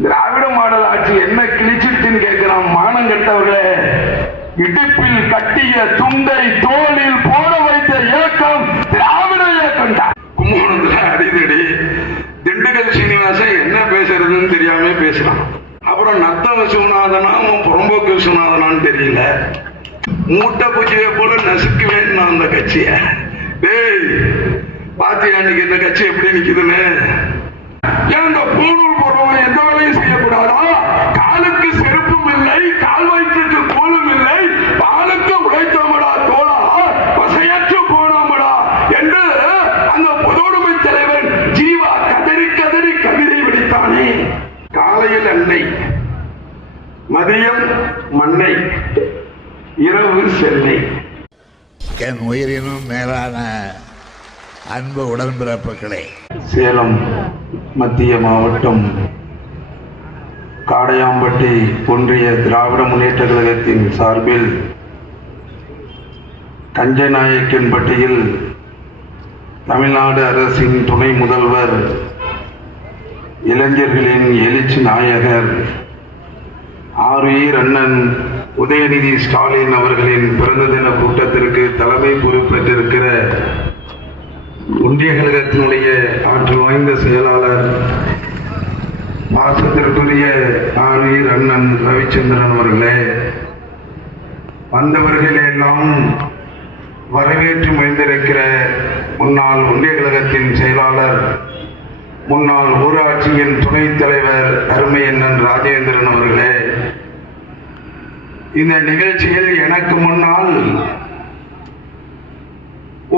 திராவிட model ஆட்சி என்ன கிழிச்சிட்டுன்னு கேட்கிறான். மானம் கெட்டவர்களே, இடுப்பில் கட்டிய துண்டை தோளில் போட வைத்த இயக்கம் திராவிட இயக்கம் தான். கும்பகோணத்துல அடிதடி. திண்டுக்கல் சீனிவாசன் என்ன பேசுறதுன்னு தெரியாம பேசுறான். அப்புறம் நத்த விசுவநாதனா புறம்போக்கு விசுவநாதனான்னு தெரியல. மூட்டை பூச்சியை போல நசுக்குவேன் அந்த கட்சிய. டேய் பாத்தியா இன்னைக்கு இந்த கட்சி எப்படி நிக்குதுன்னு? ஏன் இந்த பூணூல் போடுறவன் எந்த வேலையும் செய்யக்கூடாதா? காலுக்கு செருப்பும் இல்லை, கால் வயிற்றுக்கு கோலும் இல்லை, பாலுக்கு உழைத்தோமடா தோழா, பசையற்று போனோமடா என்று அந்த பொதுவுடைமை தலைவன் ஜீவா கதறி கதறி கவிதை விடுத்தானே. காலையில் அன்னை, மதியம் மண்ணை, இரவு சென்னை. என் உயிரினும் மேலான அன்பு உடன்பிறப்புகளே, சேலம் மத்திய மாவட்டம் காடையாம்பட்டி ஒன்றிய திராவிட முன்னேற்ற கழகத்தின் சார்பில் கஞ்சநாயக்கன்பட்டியில் தமிழ்நாடு அரசின் துணை முதல்வர், இளைஞர்களின் எழுச்சி நாயகர் ஆருயிர் அண்ணன் உதயநிதி ஸ்டாலின் அவர்களின் பிறந்த தின கூட்டத்திற்கு தலைமை பொறுப்பேற்றிருக்கிற ஒன்றிய கழகத்தினுடைய ஆற்றல் வாய்ந்த செயலாளர் பாசத்திற்குரிய ஆருயிர் அண்ணன் ரவிச்சந்திரன் அவர்களே, வந்தவர்களே எல்லாம் வரவேற்று மகிழ்ந்திருக்கிற முன்னாள் ஒன்றிய கழகத்தின் செயலாளர், முன்னாள் ஊராட்சியின் துணைத் தலைவர் அருமை அண்ணன் ராஜேந்திரன் அவர்களே, இந்த நிகழ்ச்சியில் எனக்கு முன்னால்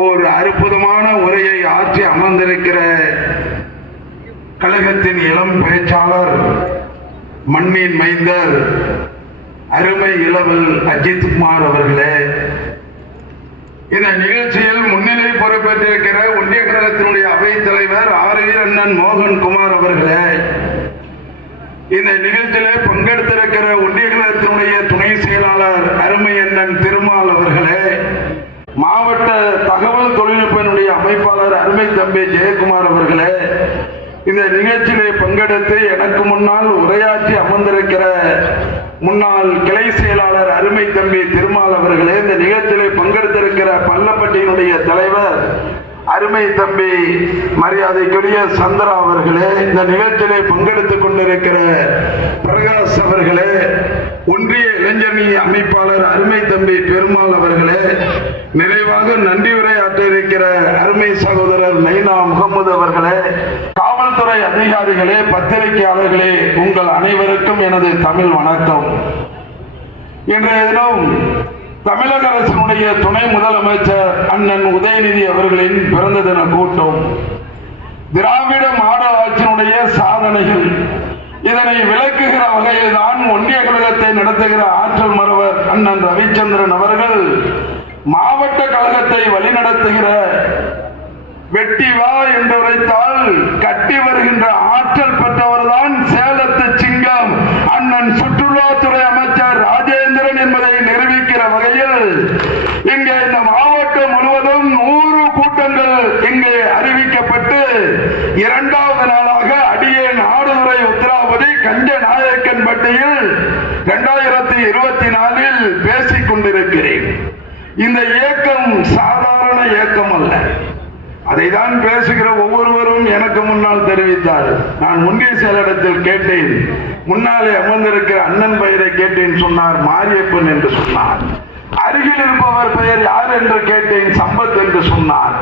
ஒரு அற்புதமான உரையை ஆற்றி அமர்ந்திருக்கிற கழகத்தின் இளம் பேச்சாளர், மண்ணின் மைந்தர், அருமை இளவல் அஜித் குமார் அவர்களே, இந்த நிகழ்ச்சியில் முன்னிலை பொறுப்பேற்றிருக்கிற ஒன்றிய கழகத்தினுடைய அவைத் தலைவர் ஆருயிர் அண்ணன் மோகன் குமார் அவர்களே, இந்த நிகழ்ச்சியிலே பங்கெடுத்திருக்கிற ஒன்றிய கழகத்தினுடைய துணை செயலாளர் அருமை அண்ணன் திருமால் அவர்களே, மாவட்ட தகவல் தொழில்நுட்பனுடைய அமைப்பாளர் அருமை தம்பி ஜெயக்குமார் அவர்களே, இந்த நிகழ்ச்சியிலே பங்கெடுத்து எனக்கு முன்னால் உரையாற்றி அமர்ந்திருக்கிற முன்னாள் கிளை செயலாளர் அருமை தம்பி திருமால் அவர்களே, இந்த நிகழ்ச்சியிலே பங்கெடுத்திருக்கிற பள்ளப்பட்டியினுடைய தலைவர் அருமை தம்பி மரியாதைக்குரிய சந்திரா அவர்களே, இந்த நிகழ்ச்சியிலே பங்கெடுத்துக் கொண்டிருக்கிற பிரகாஷ் அவர்களே, ஒன்றிய இளைஞரணி அமைப்பாளர் அருமை தம்பி பெருமாள் அவர்களே, நிறைவாக நன்றி உரையாற்ற இருக்கிற அருமை சகோதரர் நைனா முகமது அவர்களே, காவல்துறை அதிகாரிகளே, பத்திரிகையாளர்களே, உங்கள் அனைவருக்கும் எனது தமிழ் வணக்கம். இன்றைய தினம் தமிழக அரசினுடைய துணை முதலமைச்சர் அண்ணன் உதயநிதி அவர்களின் பிறந்த தின கூட்டம். திராவிட மாடல் ஆட்சியினுடைய சாதனைகள், இதனை விளக்குகிற வகையில் தான் ஒன்றிய கழகத்தை நடத்துகிற ஆற்றல் மறவர் அண்ணன் ரவிச்சந்திரன் அவர்கள் மாவட்ட கழகத்தை வழிநடத்துகிற வெட்டி வா என்று உரைத்தால் கட்டி வருகின்ற ஆற்றல் பெற்றவர் தான் சேலத்து சிங்கம் அண்ணன் சுற்றுலாத்துறை அமைச்சர் ராஜேந்திரன் என்பதை நிரூபிக்கிற வகையில் இங்கே இந்த மாவட்டம் முழுவதும் 100 கூட்டங்கள் இங்கே அறிவிக்கப்பட்டு இரண்டாவது நாளாக அடியேன் ஆடுதுறை உத்திராபதி கஞ்சநாயக்கன்பட்டியில் 2024 பேசிக் கொண்டிருக்கிறேன். இந்த இயக்கம் சாதாரண இயக்கம் அல்ல. அதைதான் பேசுகிற ஒவ்வொருவரும் எனக்கு முன்னால் தெரிவித்தார். நான் ஒன்றிய செயலிடத்தில் கேட்டேன், முன்னாலே அமர்ந்திருக்கிற அண்ணன் பெயரை கேட்டேன், சொன்னார் மாரியப்பன் என்று சொன்னார். அருகில் இருப்பவர் பெயர் யார் என்று கேட்டேன், சம்பத் என்று சொன்னார்.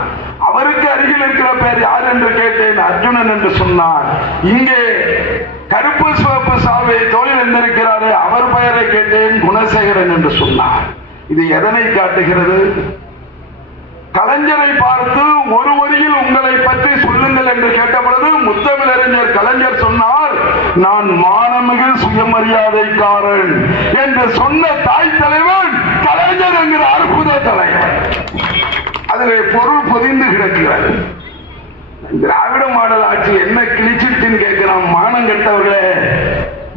அவருக்கு அருகில் இருக்கிற பெயர் யார் என்று கேட்டேன், அர்ஜுனன் என்று சொன்னார். இங்கே கருப்பு சிவப்பு சாவை தோளில் இருந்திருக்கிறாரே அவர் பெயரை கேட்டேன், குணசேகரன் என்று சொன்னார். இது எதனை காட்டுகிறது? கலைஞரை பார்த்து ஒரு வரியில் உங்களை பற்றி சொல்லுங்கள் என்று கேட்ட பொழுது முத்தமிழறிஞர் கலைஞர் சொன்னார், நான் மானமிகு சுயமரியாதைக்காரன் என்று சொன்ன தாய் தலைவன் கலைஞர் என்கிற அற்புத தலைவர். அதிலே பொருள் பொதிந்து கிடக்கிறது. திராவிட மாடல் ஆட்சி என்ன கிழிச்சிட்டுன்னு கேட்கிறான். மானம் கெட்டவர்களே,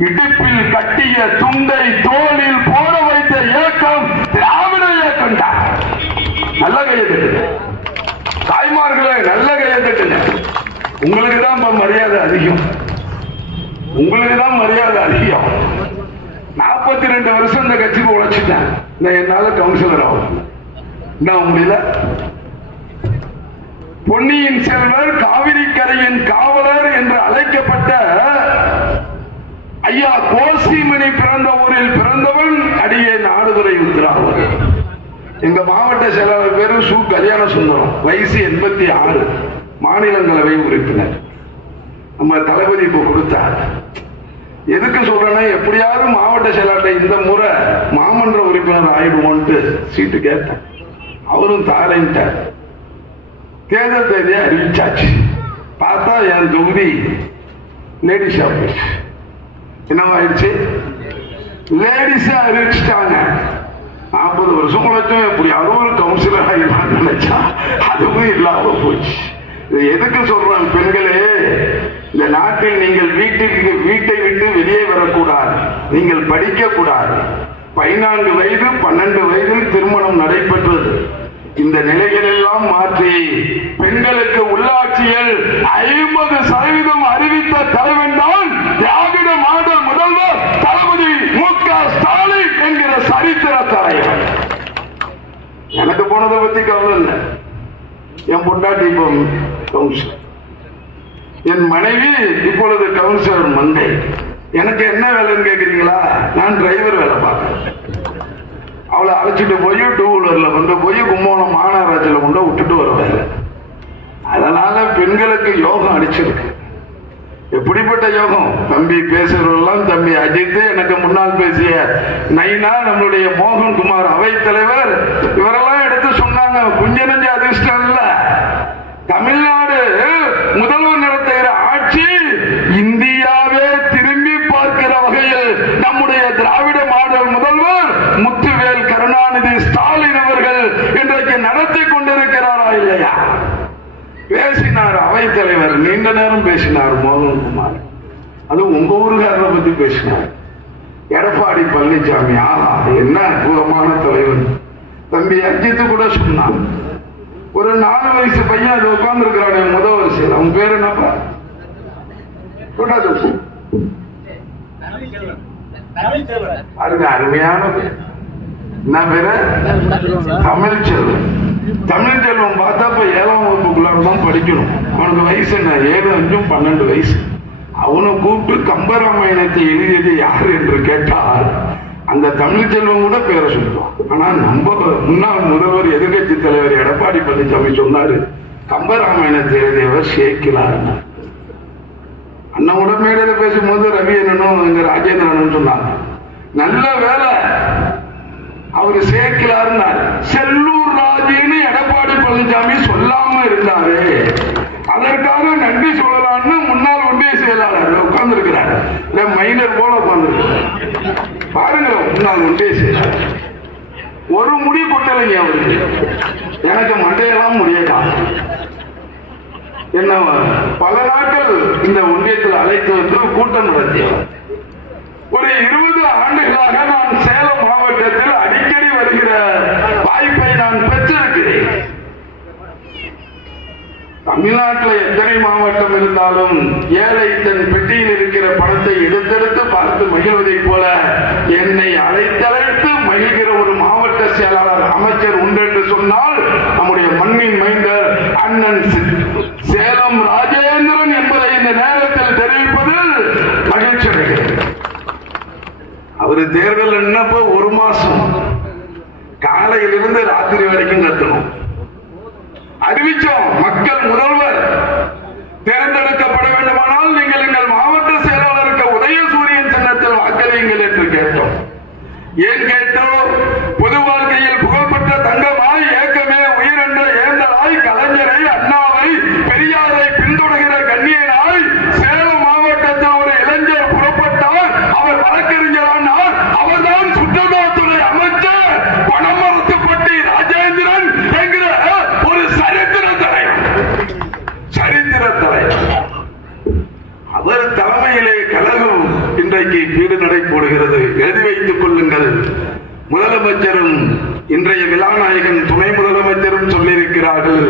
இடுப்பில் கட்டிய துண்டை தோளில் போட வைத்த இயக்கம் திராவிட இயக்கம் தான். நல்ல கையை தட்டுங்க தாய்மார்களே, நல்ல கையை தட்டுங்க. உங்களுக்கு தான் மரியாதை அதிகம். உங்களுக்கு தான் மரியாதை அதிகம். 42 வருஷம் இந்த கட்சிக்கு உழைச்சிட்டேன். என்னால கவுன்சிலர் ஆகும் முடியல. பொன்னியின் செல்வர், காவிரி கரையின் காவலர் என்று அழைக்கப்பட்ட ஐயா கோசிமணி பிறந்த ஊரில் பிறந்தவன் அடியே நாடுதுறை உத்திராவர். எங்க மாவட்ட செயலாளர் பேரு சு கல்யாண சுந்தரம், வயசு 86, மாநிலங்களவை உறுப்பினர். நம்ம தளபதி இப்ப கொடுத்தார். எதுக்கு சொல்றேன்னா, எப்படியாவது மாவட்ட செயலாளர் இந்த முறை மாமன்ற உறுப்பினர் ஆயிடுவோன்ட்டு சீட்டு கேட்டேன். அவரும் தாரேன்ட்டார். தேர்தல் தேதியை அறிவிச்சாச்சு. பார்த்தா என் தொகுதி லேடிஸ் ஆபீஸ் என்னவாயிடுச்சு, லேடிஸா அறிவிச்சுட்டாங்க. 40 வருஷம் உழைச்சும் எப்படியாவது ஒரு கவுன்சிலர் ஆகிடலாம்னு நினைச்சா அதுவும் இல்லாம போச்சு. இது எதுக்கு சொல்றேன், பெண்களே, இந்த நாட்டில் நீங்கள் வீட்டை விட்டு வெளியே வரக்கூடாது, நீங்கள் படிக்க கூடாது. 14 வயது 12 வயதில் திருமணம் நடைபெற்றது. இந்த நிலைகள் எல்லாம் மாற்றி பெண்களுக்கு உள்ளாட்சியில் 50% அறிவித்த தலைவன் தான் திராவிட மாடல் முதல்வர் தளபதி மு.க. ஸ்டாலின் என்கிற சரித்திர தலைவர். எனக்கு போனதை பத்தி கவலை இல்லை. என் பொண்டாட்டி இப்போ கவுன்சிலர், என் மனைவி இப்பொழுது கவுன்சிலர் மங்கை. எனக்கு என்ன வேலைன்னு கேக்குறீங்களா? நான் டிரைவர் வேலை பார்க்கிறேன். அவளை அழைச்சிட்டு போய் 2 வீலர்ல கொண்டு போய் கும்பகோணம் மாநகராட்சியில கொண்டு விட்டுட்டு வர வேலை. அதனால பெண்களுக்கு யோகம் அடிச்சிருக்கு. எப்படிப்பட்ட யோகம்? தம்பி பேசுறவெல்லாம் தம்பி அஜித், எனக்கு முன்னால் பேசிய நைனா, நம்மளுடைய மோகன் குமார் அவைத்தலைவர், இவரெல்லாம் எடுத்து சொன்னாங்க. கொஞ்ச நெஞ்ச அதிர்ஷ்டம் இல்ல. தமிழ்நாடு முதல்வர் நடத்துகிற ஆட்சி இந்தியாவே திரும்பி பார்க்கிற வகையில் நம்முடைய திராவிட மாடல் முதல்வர் முத்துவேல் கருணாநிதி ஸ்டாலின் அவர்கள் இன்றைக்கு நடத்தி கொண்டிருக்கிறாரா இல்லையா? பேசினார் அவைத்தலைவர், நீண்ட நேரம் பேசினார் மோகன்குமார். அது உங்க ஊருக்காரரை பத்தி பேசினார். எடப்பாடி பழனிசாமி, ஆஹா என்ன அற்புதமான தலைவர். தம்பி அஜித் கூட சொன்னார். ஒரு 4 வயசு பையன் அது உட்கார்ந்து இருக்கிறானே முதல் வரிசையில், அவன் பேர் என்னப்பா? அருமையான பேர். என்ன பேரு? தமிழ்ச்செல்வன். தமிழ்ச்செல்வன் பார்த்தா இப்ப 7ஆம் வகுப்புக்குள்ளார தான் படிக்கணும். அவனுக்கு வயசு என்ன? 7, 5, 12 வயசு. அவனை கூப்பிட்டு கம்பராமாயணத்தை எழுதியது யார் என்று கேட்டால் அந்த தமிழ்ச்செல்வன் கூட பேரை சொல்லுவான். ஆனா நம்ம முன்னாள் முதல்வர் எதிர்கட்சி தலைவர் எடப்பாடி பழனிசாமி சொன்னாரு, கம்பராமாயணத்தை எழுதியவர் சேக்கிலார். அண்ணன் கூட மேடையில பேசும்போது ரவி என்னன்னு ராஜேந்திரன் சொன்னாங்க. நல்ல வேலை அவரு சேர்க்கலாருன்னாரு. செல்லூர் ராஜின்னு எடப்பாடி பழனிசாமி சொல்லாம இருந்தாரு. அதற்காக நன்றி சொல்லலாம்னு முன்னாள் ஒன்றிய செயலாளர் உட்கார்ந்து இருக்கிறார். மைனர் போல உட்கார்ந்து இருக்கிறார். பாருங்க, முன்னாள் ஒன்றிய செயலாளர் ஒரு முடி கொட்டலைங்க அவருக்கு. எனக்கு மண்டையெல்லாம் முடியலாம். என்ன பல நாட்கள் இந்த ஒன்றியத்தில் அழைத்து வந்து கூட்டம் நடத்தியவர். ஒரு 20 ஆண்டுகளாக நான் சேலம் மாவட்டத்தில் அடிக்கடி வருகிற வாய்ப்பை நான் பெற்றிருக்கிறேன். தமிழ்நாட்டில் எத்தனை மாவட்டம் இருந்தாலும் ஏழை தன் பெட்டியில் இருக்கிற பணத்தை எடுத்தெடுத்து பார்த்து மகிழ்வதைப் போல என்னை அழைத்தழைத்து மகிழ்கிற ஒரு மாவட்ட செயலாளர் அமைச்சர் உண்டு என்று சொன்னால் நம்முடைய மண்ணின் மைந்தர் அண்ணன் சேலம் ராஜேந்திரன் என்பதை இந்த நேரத்தில் தெரிவிப்பதில் மகிழ்ச்சி அடைகிறேன். அவரு தேர்தல் என்னப்போ 1 மாசம் காலையிலிருந்து ராத்திரி வரைக்கும் கத்தணும். அறிவிச்சோம், மக்கள் முதல்வர் தேர்ந்தெடுக்கப்பட வேண்டுமானால் நீங்கள் எங்கள் மாவட்ட செயலாளருக்கு உதயசூரியன் சின்னத்தில் வாக்களியுங்கள் என்று கேட்டோம். ஏன் கேட்டோம்? பொது வாழ்க்கையில் புகழ்பெற்ற தங்கமாய் ஏக்கமே உயிரென்ற ஏந்தலாய் கலைஞரை, அண்ணாவை, பெரியாரை பின்தொடர்கிற கண்ணியனாய் சேலம் மாவட்டத்தில் ஒரு இளைஞர் புறப்பட்டார். அவர் வழக்கறிஞரானார். அவர்தான் சுற்றுலாத்துறை அமைச்சர் பணமரத்துப்பட்டி ராஜேந்திரன் என்கிற ஒரு சரித்திர தலைவர். அவர் தலைமையிலே கழகம் இன்றைக்கு பீடு நடை போடுகிறது. எழுதி வைத்துக் கொள்ளுங்கள். முதலமைச்சரும் இன்றைய விழாநாயகன் துணை முதலமைச்சரும் சொல்லியிருக்கிறார்கள்,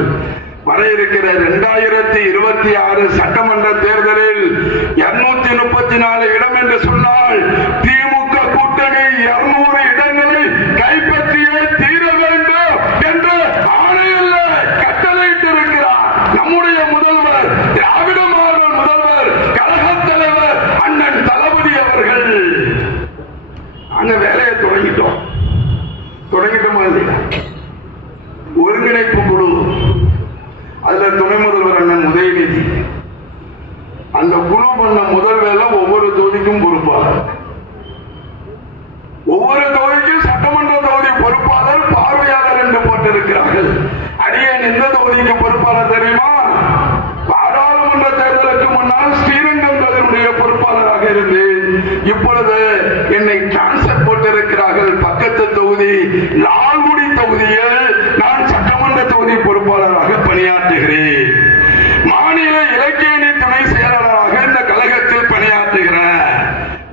வர இருக்கிற 2026 சட்டமன்ற தேர்தலில் 234 இடம் என்று சொன்னால் திமுக கூட்டணி 200 இடங்களை கைப்பற்றியே தீர வேண்டும் என்று ஆணையில் கட்டளையிட்டிருக்கிறார் நம்முடைய முதல்வர், திராவிட மாடல் முதல்வர், கழக தலைவர் அண்ணன் தளபதி அவர்கள். நாங்க வேலையை தொடங்கிட்டோமா இல்லையா? ஒருங்கிணைப்பு குழு, அதுல துணை முதல்வர் அண்ணன் உதயநிதி. அந்த குழு பண்ண முதல் வேலை ஒவ்வொரு தொகுதிக்கும் பொறுப்பாளர், ஒவ்வொரு தொகுதிக்கும் சட்டமன்ற தொகுதி பொறுப்பாளர், பார்வையாளர் என்று போட்டிருக்கிறார்கள். அடியேன் எந்த தொகுதிக்கு பொறுப்பாளர் தெரியுமா? பாராளுமன்ற தேர்தலுக்கு முன்னால் ஸ்ரீரங்கம் தொகுதியுடைய பொறுப்பாளராக இருந்து இப்பொழுது என்னை டிரான்ஸ்பர் போட்டிருக்கிறார்கள். பக்கத்து தொகுதி லால்குடி தொகுதியில் நான் சட்டமன்ற தொகுதி பொறுப்பாளராக பணியாற்றுகிறேன். மாநில இலக்கியணி துணை செயலாளராக இந்த கழகத்தில் பணியாற்றுகிறேன்.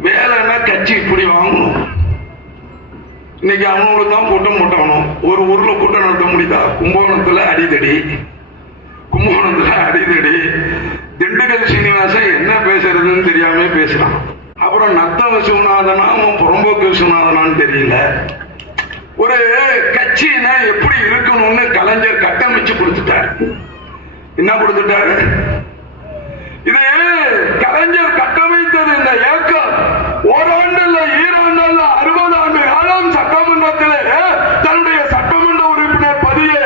வேலைன்னா கட்சி இப்படி வாங்கணும். இன்னைக்கு அவங்களுக்கு தான் கூட்டம் போட்டணும். ஒரு ஊர்ல கூட்டம் நடத்த முடியுதா? கும்பகோணத்துல அடிதடி, திண்டுக்கல் சீனிவாசன் என்ன பேசுறதுன்னு தெரியாம பேசலாம். அப்புறம் நத்த விஸ்வநாதனா அவன் புறம்போக்கு விஸ்வநாதனான்னு தெரியல. ஒரு கட்சினா எப்படி இருக்கணும்னு கலைஞர் கட்டமைச்சு கொடுத்துட்டார். என்ன கொடுத்துட்டாரு? இது கலைஞர் கட்டமைத்தது. இந்த இயக்கம் ஓராண்டுல, ஈராண்டுல 60 ஆண்டு காலம் சட்டமன்றத்தில் தன்னுடைய சட்டமன்ற உறுப்பினர் பதியை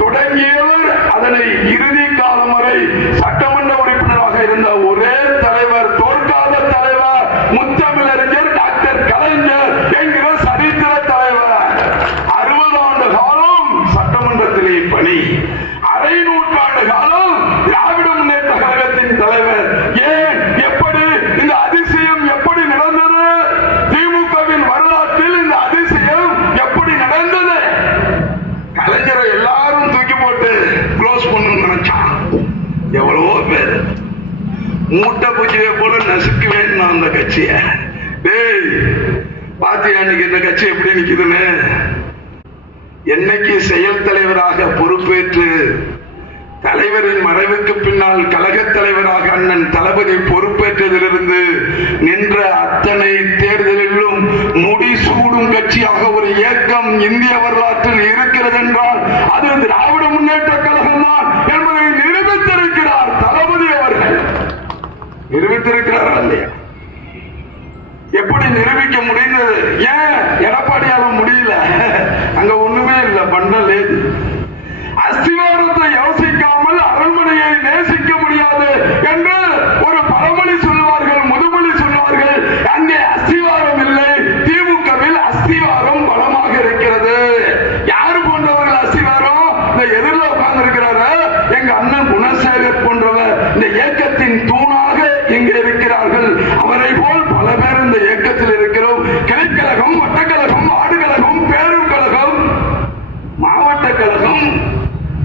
தொடங்கியவர். அதனை இறுதி காலம் வரை சட்டமன்ற உறுப்பினராக இருந்த ஒரே தலைவர், தோற்காத தலைவர், முத்தமிழறிஞர் டாக்டர் கலைஞர் என்கிற சரித்திர தலைவர். 60 ஆண்டு காலம் சட்டமன்றத்திலே பணி, அரை நூற்றாண்டு காலம் திராவிட முன்னேற்ற கழகத்தின் தலைவர். ஏன், எப்படி இந்த அதிசயம் எப்படி நடந்தது? திமுகவின் வரலாற்றில் இந்த அதிசயம் எப்படி நடந்தது? கலைஞரை எல்லாரும் தூக்கி போட்டு க்ளோஸ் பண்ணணும்னு நினைச்சான். எவ்வளவோ பேர் மூட்டை பூச்சியை போல நசுக்குவேன் அந்த கட்சிய. டேய் பாத்தியா இன்னைக்கு இந்த கட்சி எப்படி நிக்குதுன்னு? என்னைக்கு செயல் தலைவராக பொறுப்பேற்று தலைவரின் மறைவுக்கு பின்னால் கழக தலைவராக அண்ணன் தளபதி பொறுப்பேற்றதிலிருந்து நின்ற அத்தனை தேர்தலிலும் முடிசூடும் கட்சியாக ஒரு இயக்கம் இந்திய வரலாற்றில் இருக்கிறது என்றால் அது திராவிட முன்னேற்ற கழகம் தான் என்பதை நிரூபித்திருக்கிறார் தளபதி அவர்கள். நிரூபித்திருக்கிறாரா இல்லையா? எப்படி நிரூபிக்க முடிந்தது? ஏன் எடப்பாடியால முடியல? அங்க ஒண்ணுமே இல்லை, பண்டல் ஏது. அஸ்திவாரத்தை யோசிக்காமல் அரண்மனையை நேசிக்க முடியாது என்று ஒரு பழமொழி சொல்வார்கள், முதுமொழி சொல்வார்கள். அங்கே அஸ்திவாரம் இல்லை, திமுகவில் அஸ்திவாரம் பலமாக இருக்கிறது. யாரு போன்றவர்கள் அஸ்திவாரம்? இந்த எதிரில் உட்கார்ந்து இருக்கிறாரு எங்க அண்ணன் குணசேகர் போன்றவர் இந்த இயக்கத்தின் தூணாக இங்கே இருக்கிறார்கள். அவரை போல் பல பேர் இந்த இயக்கத்தில் இருக்கிறோம். கிளைக்கழகம், வட்டக்கழகம், ஆடுகழகம், பேரும் கழகம், மாவட்ட கழகம்,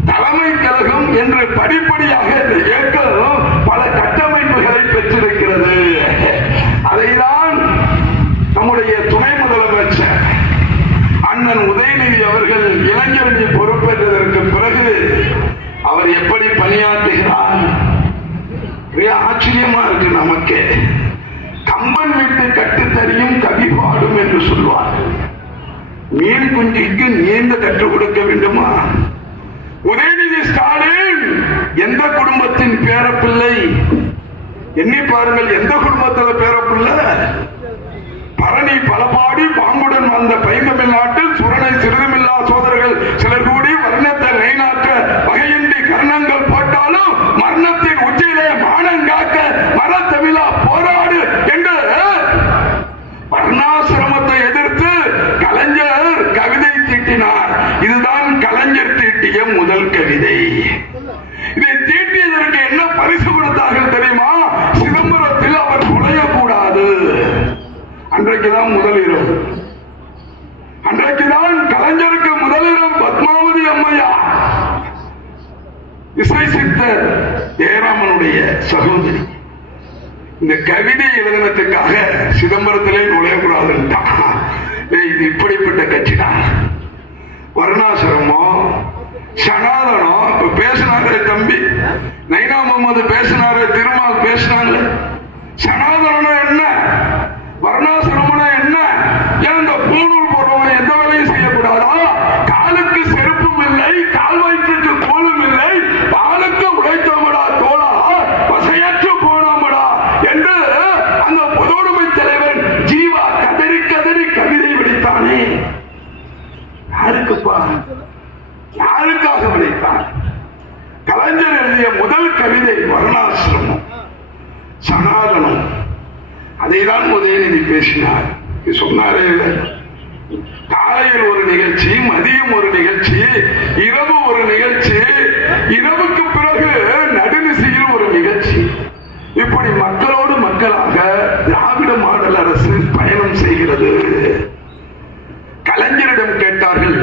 தலைமை கழகம் என்று படிப்படியாக இந்த இயக்கம் பல கட்டமைப்புகளை பெற்றிருக்கிறது. அதைதான் நம்முடைய துணை முதலமைச்சர் அண்ணன் உதயநிதி அவர்கள் இளைஞரணி பொறுப்பேற்றதற்கு பிறகு அவர் எப்படி பணியாற்றுகிறார்? ஆச்சரியமா இருக்கு நமக்கு. கம்பன் வீட்டு கட்டுத்தறியும் கவி பாடும் என்று சொல்வார்கள். மீன் குஞ்சுக்கு நீந்த கற்றுக் கொடுக்க வேண்டுமா? உதயநிதி ஸ்டாலின் எந்த குடும்பத்தின் பேரப்பிள்ளை? எண்ணி பாருங்கள், எந்த குடும்பத்தில் பேரப்பிள்ளை? பரணி பலபாடி பாங்குடன் வந்த பைந்தமிழ் நாட்டில் சுரணை சிறிதுமில்லா சோதரர்கள் சிலர் கூடி வர்ணத்தை நிலைநாட்ட வகையின்றி கர்ணங்கள் போட்டாலும் மரணத்தின் உச்சியிலே மானங்காக்க மரத்தமிழா போராடு என்று வர்ணாசிரமத்தை எதிர்த்து கலைஞர் கவிதை தீட்டினார். இதுதான் கலைஞர் தீட்டிய முதல் கவிதை. இதை தீட்டியதற்கு என்ன பரிசு கொடுத்தார்கள் தெரியுமா? சிதம்பரத்தில் அவர் நுழையக்கூடாது. அன்றைக்குதான் முதலிரம். அன்றைக்குதான் கலைஞருக்கு முதலிரம் பத்மாவதி அம்மையார், இசை சித்தர் ஜெயராமனுடைய சகோதரி. இந்த கவிதை எழுதினத்துக்காக சிதம்பரத்திலே நுழையக்கூடாதுன்ட்டான். இது இப்படிப்பட்ட கட்சி தான். வருணாசிரமோ சனாதனம் இப்ப பேர் பேசினாரு தம்பி, நைனா முகமது பேசினாரு, திருமால் பேசினாங்க. சனாதனம் என்ன, வர்ணாசிரமம் என்ன, ஏன் இந்த பூணூல் போடுறவன் எந்த வேலையும் செய்யக்கூடாதா? காலுக்கு செருப்பும் இல்லை, கால் வயிற்றுக்கு கோலும் இல்லை, பாலுக்கு உழைத்தோமடா தோழா, பசையற்று போனோமடா என்று அந்த பொதுவுடைமை தலைவன் ஜீவா கதறி கதறி கவிதை விடுத்தானே. யாருக்குப்பா, யாருக்காக விளைத்தான்? கலைஞர் எழுதிய முதல் கவிதை வர்ணாசிரமம், சனாதனம். அதைதான் உதயநிதி பேசினார். சொன்னாரே இல்லை, காலையில் ஒரு நிகழ்ச்சி, மதியம் ஒரு நிகழ்ச்சி, இரவு ஒரு நிகழ்ச்சி, இரவுக்கு பிறகு நடுநிசையில் ஒரு நிகழ்ச்சி. இப்படி மக்களோடு மக்களாக திராவிட மாடல் அரசு பயணம் செய்கிறது. கலைஞரிடம் கேட்டார்கள்,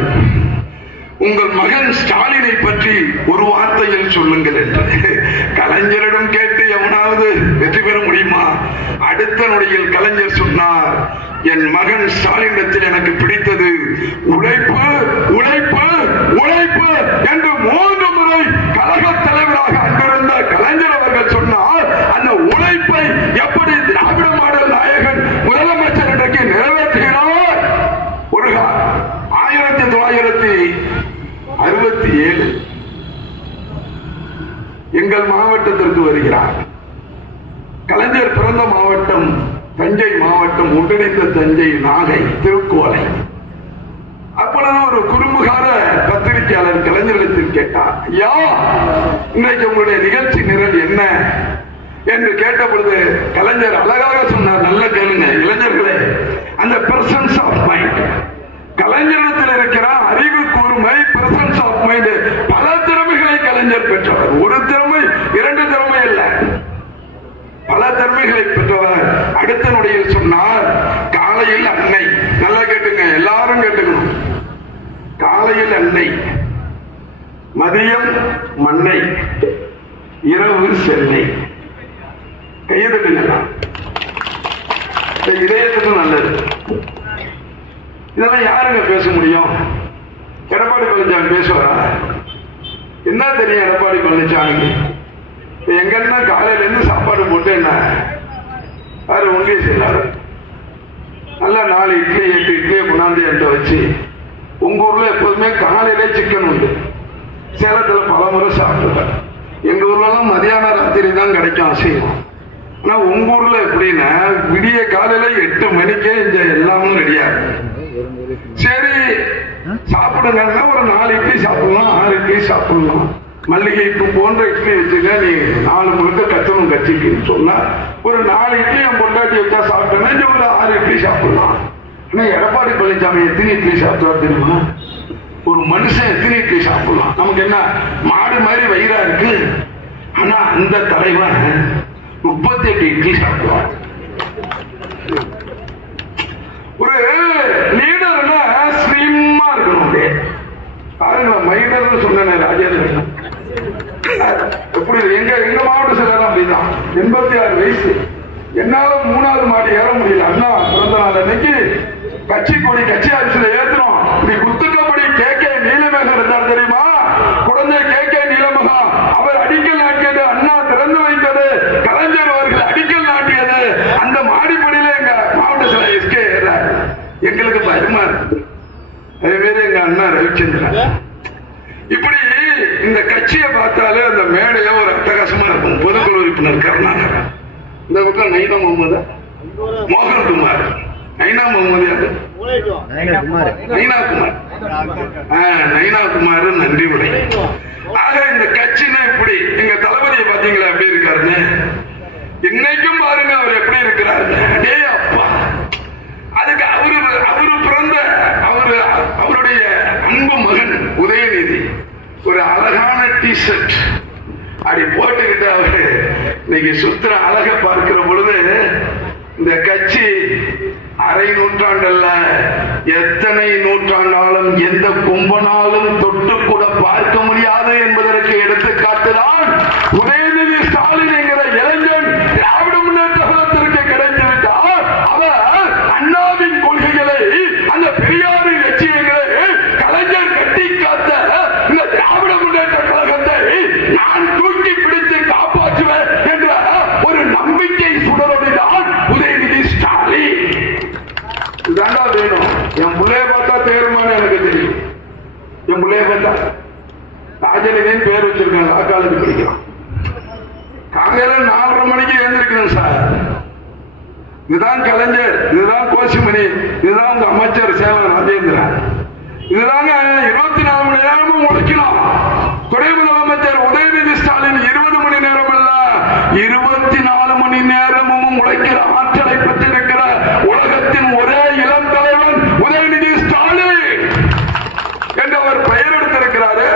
உங்கள் மகன் ஸ்டாலினை பற்றி ஒரு வார்த்தையில் சொல்லுங்கள் என்று. கலைஞரிடம் கேட்டு எவனாவது வெற்றி பெற முடியுமா? அடுத்த நொடியில் கலைஞர் சொன்னார், என் மகன் ஸ்டாலினிடத்தில் எனக்கு பிடித்தது உழைப்பு, உழைப்பு, உழைப்பு என்று 3 முறை கழக தலைவராக அன்றிருந்த கலைஞர் அவர்கள் சொன்னார். அந்த உழைப்பை எப்படி திராவிட மாடல் நாயகன் முதலமைச்சர் இன்றைக்கு நிறைவேற்றுகிறார்? ஒரு 1967 எங்கள் மாவட்டத்திற்கு வருகிறார். கலைஞர் பிறந்த மாவட்டம் தஞ்சை மாவட்டம், ஒன்றிணைந்த தஞ்சை, நாகை, திருக்கோலை. அப்பொழுது ஒரு குறும்புகார பத்திரிகையாளர் கலைஞரிடத்தில் கேட்டார், ஐயா, இன்றைக்கு உங்களுடைய நிகழ்ச்சி நிரல் என்ன என்று கேட்ட பொழுது கலைஞர் அழகாக சொன்னார். நல்ல கேளுங்க இளைஞர்களே, அந்த பிரசன்ஸ் ஆஃப் மைண்ட், கலைஞரிடத்தில் இருக்கிற அறிவு கூர்மை, பிரசன்ஸ் ஆஃப் மைண்ட். பல திறமைகளை கலைஞர் பெற்றவர். ஒரு திறமை, 2 திறமை இல்ல, பல திறமைகளை பெற்றவர். அடுத்த நொடியில் சொன்னார், காலையில் அன்னை. நல்லா கேட்டுங்க, எல்லாரும் கேட்டுக்கணும். காலையில் அன்னை, மதியம் மண்ணை, இரவு சென்னை. கையெழுத்துங்க, இதயத்துக்கு நல்லது. இதெல்லாம் யாருங்க பேச முடியும்? எடப்பாடி பழனிசாமி பேசுவாரா? என்ன தெரியும் எடப்பாடி பழனிசாமி? எங்கன்னா காலையில இருந்து சாப்பாடு போட்டு என்ன யாரு ஒன்றிய செயலாளர் நல்லா 4 இட்லி 8 இட்லியை கொண்டாந்து என்கிட்ட வச்சு, உங்க ஊர்ல எப்போதுமே காலையிலே சிக்கன் உண்டு, சேலத்துல பல முறை சாப்பிட்டுருக்கேன். எங்க ஊர்ல எல்லாம் மதியான ராத்திரி தான் கிடைக்கும் அசைவம். ஆனா உங்க ஊர்ல எப்படின்னா விடிய காலையில 8 மணிக்கே இந்த எல்லாமும் ரெடியா இருக்கு. சரி சாப்பிடுங்கன்னா ஒரு 4 இட்லி சாப்பிடலாம், 6 இட்லி சாப்பிடலாம். மல்லிகை பூ போன்ற இட்லி வச்சுக்க, நீ 4 முழுக்க கச்சனும் கட்சிக்குன்னு சொன்னா ஒரு 4 இட்லி என் பொண்டாட்டி வச்சா சாப்பிட்டேன்னா ஒரு 6 இட்லி சாப்பிடலாம். ஆனா எடப்பாடி பழனிசாமி எத்தனை இட்லி சாப்பிட்டா தெரியுமா? ஒரு மனுஷன் எத்தனை இட்லி சாப்பிடலாம்? நமக்கு என்ன மாடு மாதிரி வயிறா இருக்கு. ஆனா அந்த தலைவன் 38 இட்லி சாப்பிடுவான். ஒரு லீடர்னா ஸ்லிம்மா இருக்கணும். பாருங்க, மைடர் சொன்ன ராஜேந்திரன் எப்படி எங்க மாவட்ட செயலர் அப்படிதான். 86 வயசு, என்னால 3வது மாடி ஏற முடியல. அண்ணா பிறந்த நாள் அன்னைக்கு கட்சி கொடி கட்சி ஆட்சியில ஏத்துறோம். இப்படி குத்துக்கப்படி கே நீலமேகம் இருந்தார் தெரியுமா? குழந்தை கே நீலமகா, அவர் அடிக்கல் நாட்டியது, அண்ணா திறந்து வைத்தது, கலைஞர் அவர்கள் அடிக்கல் நாட்டியது. அந்த மாடிப்படியில எங்க மாவட்ட செயலர் எஸ்கே ஏறாரு. எங்களுக்கு பயமா இருக்கு. அதே மாதிரி எங்க அண்ணா ரவிச்சந்திரன். இப்படி இந்த கட்சியை பார்த்தாலே அந்த மேடையில ஒரு அட்டகாசமா இருக்கும். பொதுக்குழு உறுப்பினர் கருணாகரன், இந்த பக்கம் நைனா முகமது, மோகன்குமார். நைனா முகமது யாரு? நைனாகுமார் நன்றி உரை. ஆக இந்த கட்சினா இப்படி. எங்க தளபதியை பாத்தீங்களா எப்படி இருக்காருன்னு? இன்னைக்கும் பாருங்க அவர் எப்படி இருக்கிறாரு. அடே அப்பா, அதுக்கு அவரு பிறந்த அவருடைய அன்பு மகன் உதயநிதி ஒரு அழகான டி-ஷர்ட் அப்படி போட்டுக்கிட்டு அவரு இன்னைக்கு சுத்திர அழக பார்க்கிற பொழுது இந்த கட்சி அரை நூற்றாண்டல்ல, எத்தனை நூற்றாண்டாலும் எந்த கும்பனாலும் தொட்டு கூட பார்க்க முடியாது என்பதற்கு எடுத்துக்காட்டுதான் உதயநிதி ஸ்டாலின் என்கிற இளைஞன். திராவிட முன்னேற்ற கழகத்திற்கு கிடைத்துவிட்டார். அவர் அண்ணாவின் கொள்கைகளை, அந்த பெரியாரின் லட்சியங்களை கலைஞர் கட்டி காத்த இந்த திராவிட முன்னேற்ற கழகத்தை பேர் வச்சிருக்கேன். லா காலேஜ் படிக்கிறான். காலையில 4:30 மணிக்கு எழுந்திருக்கணும் சார். இதுதான் கலைஞர், இதுதான் கோசிமணி, இதுதான் உங்க அமைச்சர் சேவன் ராஜேந்திரன். இதுதாங்க 24 மணி நேரமும் உழைக்கணும். துணை முதலமைச்சர் உதயநிதி ஸ்டாலின் 20 மணி நேரம் அல்ல 24 மணி நேரமும் உழைக்கிற ஆற்றலை பெற்றிருக்கிற உலகத்தின் ஒரே இளம் தலைவன் உதயநிதி ஸ்டாலின் என்று அவர் பெயர் எடுத்திருக்கிறாரு.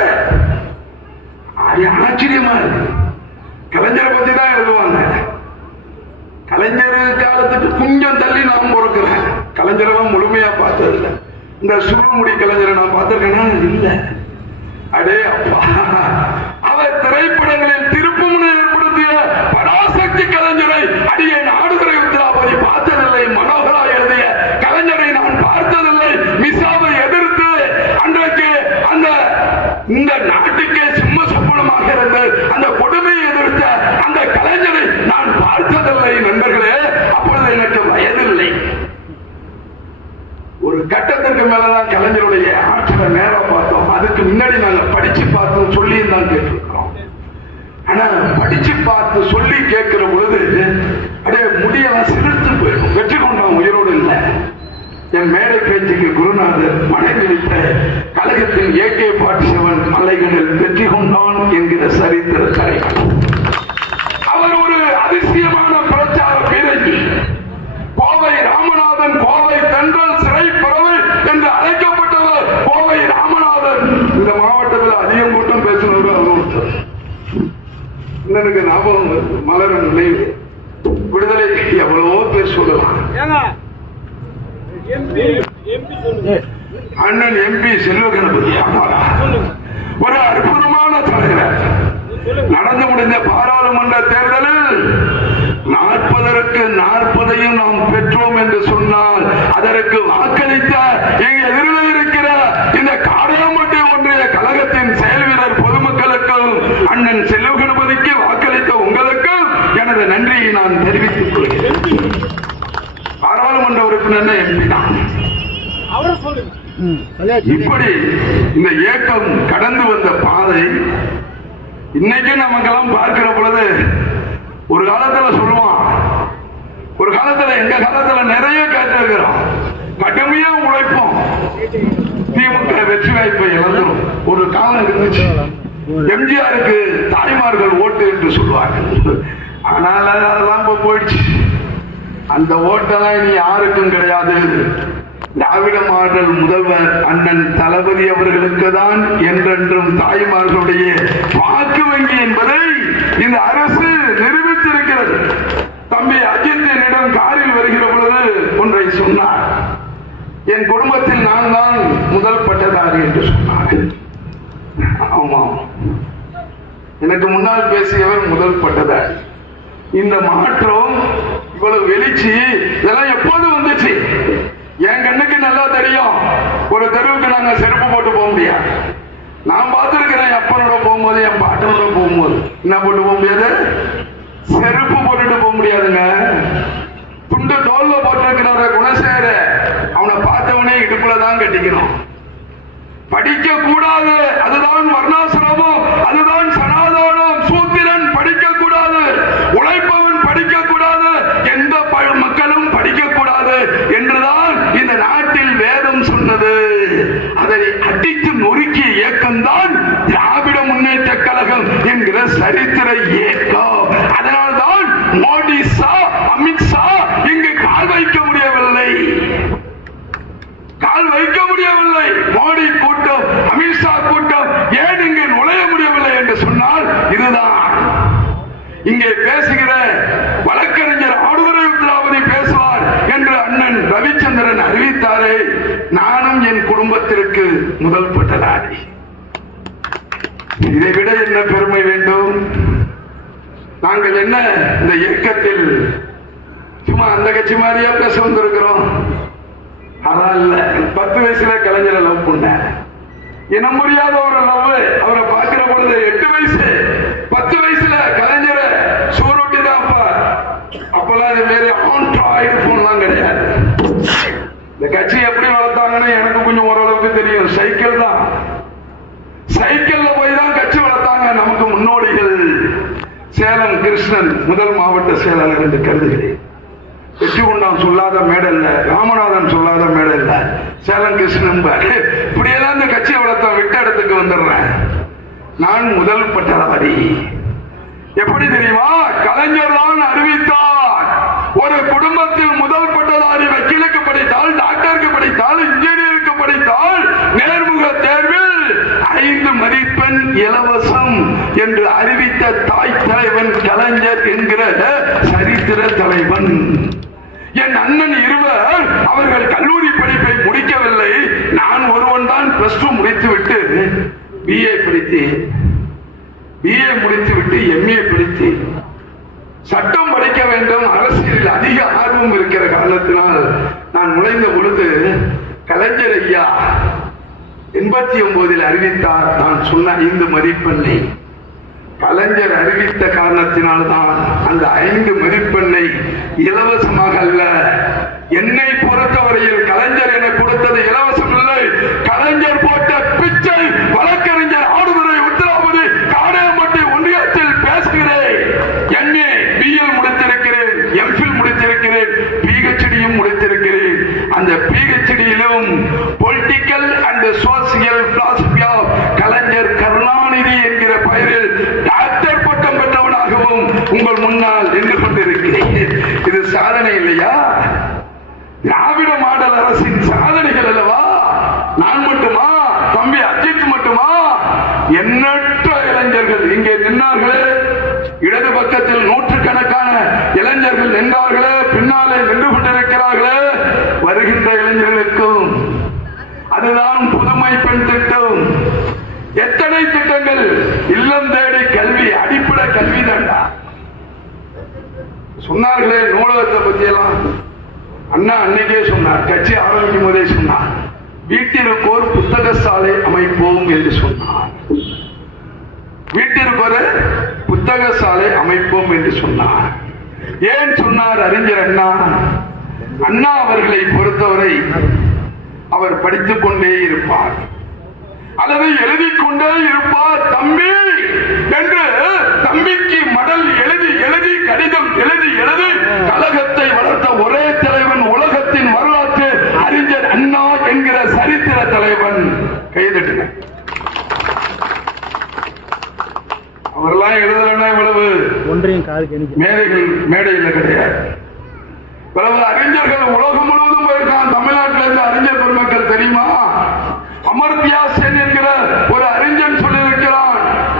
ஆச்சரியமா இருக்கு. கலைஞரை பத்தி தான் எழுதுவாங்க. கலைஞர் காலத்துக்கு கொஞ்சம் தள்ளி நான் பொறுக்கிறேன். கலைஞரை முழுமையா பார்த்ததில்லை. இந்த சுருள்முடி கலைஞரை நான் பார்த்திருக்கேன்னா இல்ல. அடே அப்பா, அவர் திரைப்படங்களில் திருப்புமுனை ஏற்படுத்திய பராசக்தி கலைஞரை அடியே நாடுதுறை உத்திராபதி பார்த்ததில்லை. மனோகரா எழுதிய கலைஞரை நான் பார்த்ததில்லை. மிசாவை எதிர்த்து அன்றைக்கு அந்த இந்த நாட்டுக்கே சிம்ம சொப்பனமாக இருந்த அந்த கொடுமையை எதிர்த்த அந்த கலைஞரை நான் பார்த்ததில்லை. நண்பர்களே, அப்பொழுது எனக்கு வயதில்லை. ஒரு கட்டத்திற்கு மேலதான் கலைஞருடைய ஆற்றலை நேரம் பார்த்தோம். அதுக்கு முன்னாடி நாங்க படிச்சு பார்த்தோம், சொல்லி தான் கேட்டிருக்கிறோம். ஆனா படிச்சு பார்த்து சொல்லி கேட்கிற பொழுது அப்படியே முடியெல்லாம் சிரித்து போயிடும். வெற்றி கொண்டான் உயிரோடு இல்லை. என் மேடை பேச்சுக்கு குருநாதர் மனைவித்த கழகத்தின் AK-47 மலைகளில் வெற்றி கொண்டான் என்கிற சரித்திர கலைகள். அவர் ஒரு அதிசயமான பிரச்சார பீரங்கி. கோவை ராமநாதன், கோவை தென்றல் சிறை பறவை என்று அழைக்கப்பட்டவர் கோவை ராமநாதன். இந்த மாவட்டத்தில் அதிகம் கூட்டம் பேசினவர் அவர். எனக்கு ஞாபகம் மலரும் நினைவு விடுதலை எவ்வளவோ பேர் சொல்லலாம். அண்ணன் MP செல்வ கணபதி ஒரு அற்புதமான தலைவர். நடந்து முடிந்த பாராளுமன்ற தேர்தலில் 40க்கு 40 நாம் பெற்றோம் என்று சொன்னால் அதற்கு வாக்களித்த எங்க எதிரில் இருக்கிற இந்த காடையாம்பட்டி ஒன்றிய கழகத்தின் செயல் வீரர் பொதுமக்களுக்கும் அண்ணன் செல்வ கணபதிக்கு வாக்களித்த உங்களுக்கும் எனது நன்றியை நான் தெரிவித்துக் கொள்கிறேன். பாராளுமன்ற உறுப்பினர் MP தான். இப்படி இந்த இயக்கம் கடந்து வந்த பாதை இன்னைக்கு நமக்கெல்லாம் பார்க்கிற பொழுது ஒரு காலத்துல சொல்லுவான், ஒரு காலத்துல எங்க காலத்துல நிறைய கேட்டிருக்கிறோம், கடுமையா உழைப்போம், திமுக வெற்றி வாய்ப்பை இழந்துரும். ஒரு காலம் இருந்துச்சு, எம்ஜிஆருக்கு தாய்மார்கள் ஓட்டு என்று சொல்லுவார்கள். ஆனால் அதெல்லாம் இப்ப போயிடுச்சு. அந்த ஓட்டெல்லாம் இனி யாருக்கும் கிடையாது. திராவிட மாடல் முதல்வர் அண்ணன் தளபதி அவர்களுக்கு தான் என்றென்றும் தாய்மார்களுடைய வாக்கு வங்கி என்பதை இந்த அரசு நிரூபித்திருக்கிறது. தம்பி அஜித் என்னிடம் காரில் வருகிற பொழுது ஒன்றை சொன்னார். என் குடும்பத்தில் நான் தான் முதல் பட்டதாரி என்று சொன்னார். ஆமாம், எனக்கு முன்னால் பேசியவர் முதல் பட்டதாரி. இந்த மாற்றம், இவ்வளவு எழுச்சி, இதெல்லாம் எப்போது வந்துச்சு? என் கண்ணுக்கு நல்லா தெரியும். ஒரு தெருவுக்கு நாங்க செருப்பு போட்டு போக முடியாது. நான் பார்த்திருக்கிறேன், அப்பனோட போகும்போது, என் பாட்டனோட போகும்போது என்ன போட்டு போக முடியாது? செருப்பு போட்டுட்டு போக முடியாதுங்க. துண்டு தோல்ல போட்டிருக்கிறார குணசேகர, அவனை பார்த்தவனே இடுப்புலதான் கட்டிக்கணும். படிக்க கூடாது, அதுதான் வர்ணாசிரமம், அதுதான் சனாதனம். சூத்திரன் படிக்க கூடாது, உழைப்பவன் படிக்க கூடாது, எந்த மக்களும் படிக்க கூடாது என்றுதான் இந்த நாட்டில் வேதம் சொன்னது. அதை அடித்து நொறுக்கிய இயக்கம் தான் திராவிட முன்னேற்ற கழகம் என்கிற சரித்திர இயக்கம். அதனால்தான் மோடி ஷா, அமித் ஷா இங்கு கால் வைக்க முடியவில்லை. மோடி கூட்டம், அமித்ஷா கூட்டம் ஏன் இங்கு நுழைய முடியவில்லை என்று சொன்னால் இதுதான். இங்கே பேசுகிற வழக்கறிஞர் ஆடுதுறை உத்திராபதி பேசுவார் என்று அண்ணன் ரவிச்சந்திரன் அறிவித்தாரே, நானும் என் குடும்பத்திற்கு முதல் பட்டதாரி. இதை விட என்ன பெருமை வேண்டும்? நாங்கள் என்ன இந்த இயக்கத்தில் சும்மா அந்த கட்சி மாதிரியா பேச வந்திருக்கிறோம்? அதான் இல்ல. 10 வயசுல கலைஞரை லவ் பண்ண, இனம் புரியாத ஒரு லவ். அவரை பார்க்கிற பொழுது 8 வயசு 10 வயசுல கலைஞரை சூரோட்டி தான். அப்பெல்லாம் இது மாரி ஆண்ட்ராய்டு போன்லாம் கிடையாது. இந்த கட்சி எப்படி வளர்த்தாங்கன்னு எனக்கு கொஞ்சம் ஓரளவுக்கு தெரியும். சைக்கிள் தான், சைக்கிள்ல போய் தான் கட்சி வளர்த்தாங்க. சேலம் கிருஷ்ணன் முதல் மாவட்ட செயலாளர் என்று கருதுகிறேன். வெற்றிகொண்டான் சொல்லாத மேடை இல்ல, ராமநாதன் சொல்லாத மேடை இல்ல, சேலம் கிருஷ்ணன். இப்படியெல்லாம் இந்த கட்சி வளர்த்த விட்ட இடத்துக்கு வந்துடுறேன். நான் முதல் பட்டதாரி. எப்படி தெரியுமா? கலைஞர் தான் அறிவித்தார். ஒரு குடும்பத்தில் முதல் பட்டதாரி வக்கீலுக்கு படித்தால், டாக்டருக்கு படித்தால், இன்ஜினியருக்கு படித்தால் நேர்முக தேர்வில் 5 மதிப்பெண் இலவசம் என்று அறிவித்த தாய் தலைவன் கலைஞர் என்கிற சரித்திர தலைவன். என் அண்ணன் இருவர் அவர்கள் கல்லூரி படிப்பை முடிக்கவில்லை. நான் ஒருவன் தான் +2 முடித்துவிட்டு BA படித்தேன். BA முடித்துவிட்டு MA படித்தேன். சட்டம் படிக்க வேண்டும், அரசியலில் அதிக ஆர்வம் இருக்கிற காரணத்தினால் நான் நுழைந்த பொழுது கலைஞர் ஐயா 89 அறிவித்தார். நான் சொன்ன 5 மதிப்பெண்ணை கலைஞர் அறிவித்த காரணத்தினால்தான் அந்த 5 மதிப்பெண்ணை இலவசமாக அல்ல, என்னை பொறுத்தவரையில் கலைஞர் என கொடுத்தது இலவசம் இல்லை. கலைஞர் போட்ட பிச்சை. வழக்கறிஞர் ஆடுதுறை உத்தரவாதி காடையம்பட்டி ஒன்றியத்தில் பேசுகிறேன். MA BL முடித்திருக்கிறேன், MPhil முடித்திருக்கிறேன், PhDயும் முடித்திருக்கிறேன். அந்த PhDயிலும் political and social philosophy of Kalaignar Karunanidhi என்கிற பெயரில் டாக்டர் பட்டம் பெற்றவனாகவும் உங்கள் முன்னால் நின்று கொண்டிருக்கிறேன். இது சாதனை இல்லையா? திராவிட மாடல் அரசின் சாதனைகள் அல்லவா? நான் மட்டுமா? தம்பி அஜித் மட்டுமா? எண்ணற்ற இளைஞர்கள் இங்கே நின்றார்களே. இடது பக்கத்தில் நூற்றுக்கணக்கான இளைஞர்கள் நின்றார்களே, பின்னாலே நின்று கொண்டிருக்கிறார்களே. வருகின்ற இளைஞர்களுக்கும் அதுதான் புதுமை பெண் திட்டம். எத்தனை திட்டங்கள்? இல்லம் தேடி கல்வி, அடிப்படை கல்வி தாண்டா. சொன்னார்களே நூலகத்தை பத்தி எல்லாம் அண்ணா அன்னைக்கே சொன்னார், கட்சி ஆரம்பிக்கும் போதே சொன்னார், வீட்டிற்கு ஒரு புத்தக சாலை அமைப்போம் என்று சொன்னார். வீட்டிற்கு ஒரு புத்தக சாலை அமைப்போம் என்று சொன்னார். ஏன் சொன்னார் அறிஞர் அண்ணா? அண்ணா அவர்களை பொறுத்தவரை அவர் படித்துக் கொண்டே இருப்பார் அல்லது எழுதிக் கொண்டே இருப்பார். தம்பி என்று தம்பிக்கு மடல் எழுதி எழுதி, கடிதம் எழுதி எழுதி கழகத்தை வளர்த்த ஒரே தலைவன் உலகத்தின் வரலாற்று அறிஞர் அண்ணா என்கிற சரித்திர தலைவன். கைதட்டுங்க. அவரெல்லாம் எழுதலன்னா இவ்வளவு மேடையில் கிடையாது. இவ்வளவு அறிஞர்கள் உலகம் முழுவதும் போயிருக்கான். தமிழ்நாட்டில் இருந்து அறிஞர் பெருமக்கள் தெரியுமா? அமர்த்தியா சென் என்கிற ஒரு அறிஞன் சொல்லியிருக்கிறான்,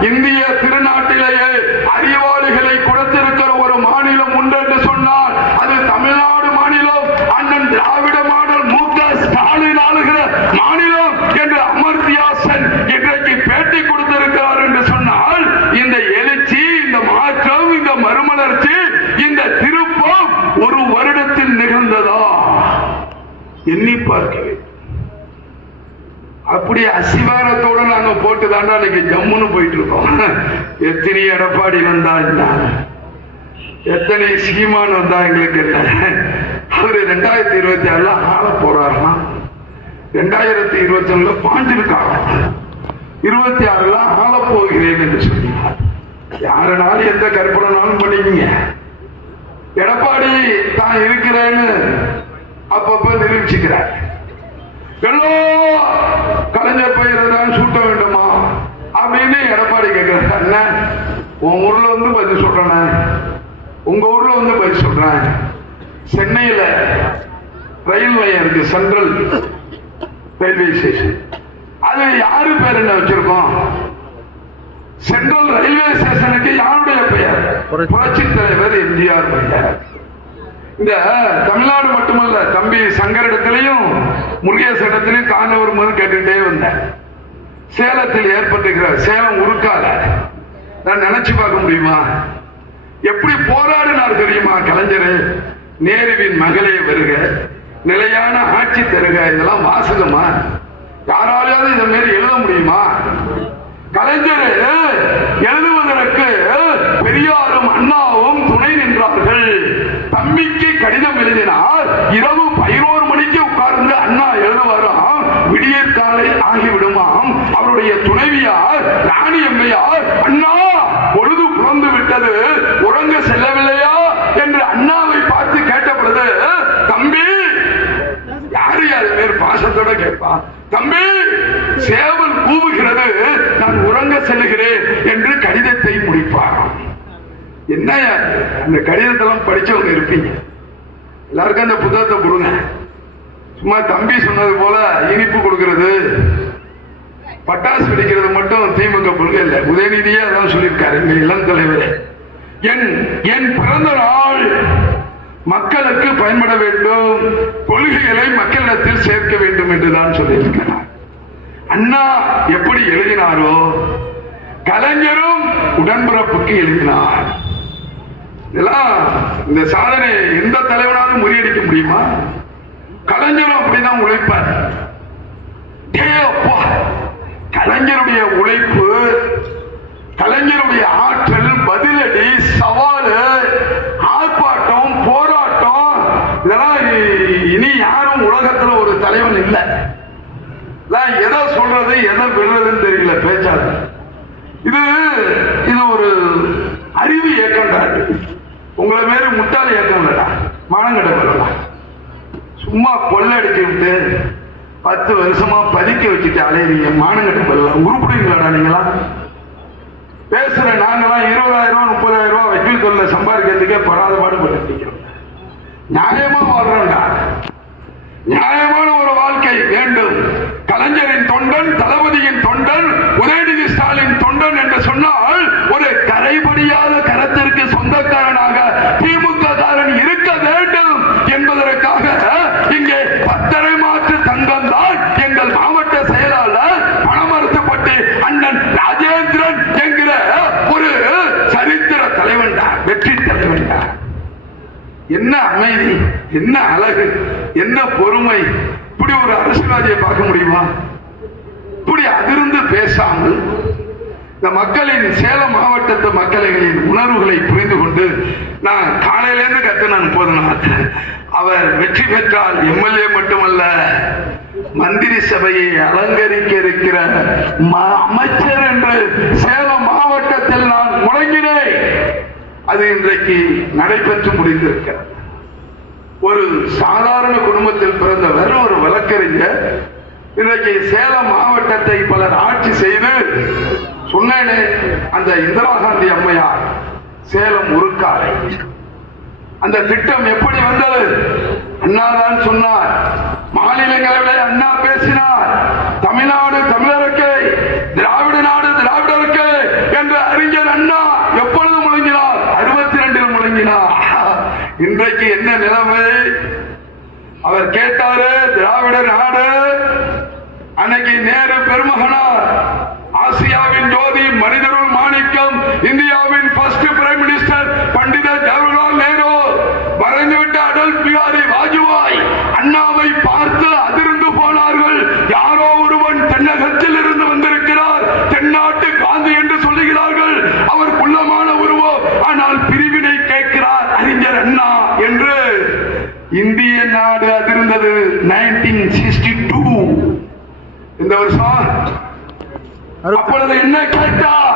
இந்திய திருநாட்டிலேயே அறிவாளிகளை கொடுத்திருக்கிற ஒரு மாநிலம் உண்டு என்று சொன்னார். அது தமிழ்நாடு மாநிலம். அண்ணன் திராவிட மாடல் MK ஸ்டாலின் ஆளுகிற மாநிலம் என்று அமர்த்தியா சென் இன்றைக்கு பேட்டி கொடுத்திருக்கிறார் என்று சொன்னால், இந்த எழுச்சி, இந்த மாற்றம், இந்த மறுமலர்ச்சி, இந்த திருப்பம் ஒரு வருடத்தில் நிகழ்ந்ததா? எண்ணி பார்க்கவே. அப்படி அசிவாரத்தோட நாங்க போட்டு தாண்டா இன்னைக்கு ஜம்முன்னு போயிட்டு இருக்கோம். எத்தனை எடப்பாடி வந்தா என்ன, எத்தனை சீமான் வந்தா எங்களுக்கு என்ன? அவரு 2026 ஆள போறாருன்னா 2021 பாஞ்சிருக்காங்க, 26 ஆள போகிறேன் என்று சொன்னார். யாருனாலும் எந்த கற்பனாலும் பண்ணிக்கீங்க. எடப்பாடி தான் இருக்கிறேன்னு அப்பப்ப நிரூபிச்சுக்கிறார். கலைஞர் பெயரை தான் சூட்ட வேண்டுமா அப்படின்னு எடப்பாடி கேட்கிறார். என்ன உன் ஊர்ல வந்து பதில் சொல்றேன், உங்க ஊர்ல வந்து பதில் சொல்றேன். சென்னையில ரயில் நிலையம் இருக்கு, சென்ட்ரல் ரயில்வே ஸ்டேஷன். அது யாரு பேர் என்ன வச்சிருக்கோம்? சென்ட்ரல் ரயில்வே ஸ்டேஷனுக்கு யாருடைய பெயர்? புரட்சி தலைவர் எம்ஜிஆர் பெயர். இந்த தமிழ்நாடு மட்டுமல்ல, தம்பி சங்கரிடத்திலையும் முருகேசனிடத்திலையும் தாண்ட வரும்போது கேட்டுட்டே வந்தேன். சேலத்தில் ஏற்பட்டிருக்கிற சேலம் உருக்கால நான் நினைச்சு பார்க்க முடியுமா? எப்படி போராடினார் தெரியுமா கலைஞர்? நேருவின் மகளே வருக, நிலையான ஆட்சி தருக. இதெல்லாம் வாசகமா? யாராலையாவது இந்த மாதிரி எழுத முடியுமா? கலைஞர் எழுதுவதற்கு பெரியாரும் அண்ணாவும் துணை நின்றார்கள். தம்பிக்கு கடிதம் எழுதினார், இரவு 11 மணிக்கு உட்கார்ந்து அண்ணா எழுதுவாராம், விடியற் காலை ஆகிவிடுமாம். அவருடைய துணைவியார் ராணி அம்மையார், அண்ணா பொழுது புலந்து விட்டது, கேட்பான், தம்பி சேவல் கூவுகிறது, நான் உறங்க செல்லுகிறேன் என்று கடிதத்தை முடிப்பாராம். என்ன அந்த கடிதத்தெல்லாம் படிச்சவங்க இருப்பீங்க, எல்லாருக்கும் அந்த புத்தகத்தை கொடுங்க. சும்மா தம்பி சொன்னது போல இனிப்பு கொடுக்கிறது, பட்டாசு வெடிக்கிறது மட்டும் திமுக கொள்கை இல்லை. உதயநிதியே அதான் சொல்லியிருக்காரு, எங்க இளம் தலைவரே. என் பிறந்த நாள் மக்களுக்கு பயன்பட வேண்டும், கொள்கைகளை மக்களிடத்தில் சேர்க்க வேண்டும் என்றுதான் சொல்லியிருக்கிறார். அண்ணா எப்படி எழுதினாரோ கலைஞரும் உடன்பிறப்புக்கு எழுதினார். இதெல்லாம் இந்த சாதனை எந்த தலைவனாலும் முறியடிக்க முடியுமா? கலைஞரும் அப்படிதான் உழைப்பார். கலைஞருடைய உழைப்பு, கலைஞருடைய ஆற்றல், பதிலடி, சவால், ஆர்ப்பாட்டம், போராட்டம், இதெல்லாம் இனி யாரும் உலகத்துல ஒரு தலைவன் இல்லை. எதை சொல்றது எதை விடுறதுன்னு தெரியல பேச்சாது. இது ஒரு அறிவு இயக்கம் தான். உங்களை மாரி முட்டாள இயக்கம் இல்லடா, மானங்கட வரலாம். சும்மா கொள்ளடிச்சு விட்டு 10 வருஷமா பதிக்க வச்சுட்டு அலையறீங்க, மானங்கட்ட வரலாம். உருப்பிடுவீங்களாடா நீங்களா? பேசுற நாங்களாம் 20,000 30,000 வக்கீல் தொழில சம்பாதிக்கிறதுக்கே படாத பாடுபட்டு நியாயமா வாழ்றோம்டா. நியாயமான ஒரு வாழ்க்கை வேண்டும். கலைஞரின் தொண்டன், தளபதியின் தொண்டன், உதயநிதி ஸ்டாலின் தொண்டன் என்று சொன்னால் ஒரு கரைபடியாத கரத்திற்கு சொந்தக்காரனாக திமுக காரன் இருக்க வேண்டும் என்பதற்காக இங்கே 10 மாற்று தங்கம் தான் எங்கள் மாவட்ட செயலாளர் பணமறுத்தப்பட்டு அண்ணன் ராஜேந்திரன் என்கிற ஒரு சரித்திர தலைவன் தான், வெற்றி தலைவன் தான். என்ன அமைதி, என்ன அழகு, என்ன பொறுமை! இப்படி ஒரு அரசியல்வாதியை பார்க்க முடியுமா? இப்படி அதிர்ந்து பேசாமல் இந்த மக்களின், சேலம் மாவட்டத்து மக்களின் உணர்வுகளை புரிந்து கொண்டு நான் காலையிலேருந்து கத்தினான் போதுனார். அவர் வெற்றி பெற்றால் எம்எல்ஏ மட்டுமல்ல, மந்திரி சபையை அலங்கரிக்க இருக்கிற அமைச்சர் என்று சேலம் மாவட்டத்தில் நான் முழங்கினேன். அது இன்றைக்கு நடைபெற்று முடிந்திருக்கிறது. ஒரு சாதாரண குடும்பத்தில் பிறந்தவர், ஒரு வழக்கறிஞர், இன்றைக்கு சேலம் மாவட்டத்தை பலர் ஆட்சி செய்து, சொன்னேனே அந்த இந்திரா காந்தி அம்மையார் சேலம் உருக்காலை, அந்த திட்டம் எப்படி வந்தது? அண்ணாதான் சொன்னார். மாநிலங்களவையில் அண்ணா பேசினார். தமிழ்நாடு தமிழருக்கு, திராவிட நாடு திராவிடருக்கு என்று அறிஞர் அண்ணா எப்பொழுது முழங்கினார்? 62 முழங்கினார். இன்றைக்கு என்ன நிலைமை? அவர் கேட்டாரு, திராவிட நாடு. அன்னைக்கு நேரு பெருமகனார், ஆசியாவின் ஜோதி, மனிதருள் மாணிக்கம், இந்தியாவின் ஃபர்ஸ்ட் பிரைம் மினிஸ்டர் பண்டித ஜவஹர்லால் நேரு, மறைந்துவிட்ட அடல் பிகாரி வாஜ்பாய் அண்ணாவை பார்த்து அதிர்ந்து போனார்கள். யாரோ ஒருவன் தென்னகத்தில் இருந்து வந்திருக்கிறார், தென்னாட்டு காந்தி என்று சொல்லுகிறார்கள். அவர் குள்ளமான உருவம், ஆனால் பிரிவினை கேட்கிறார் அறிஞர் அண்ணா என்று இந்திய நாடு அதிர்ந்தது. 1962 இந்த வருஷம். அப்பொழுது என்ன கேட்டார்?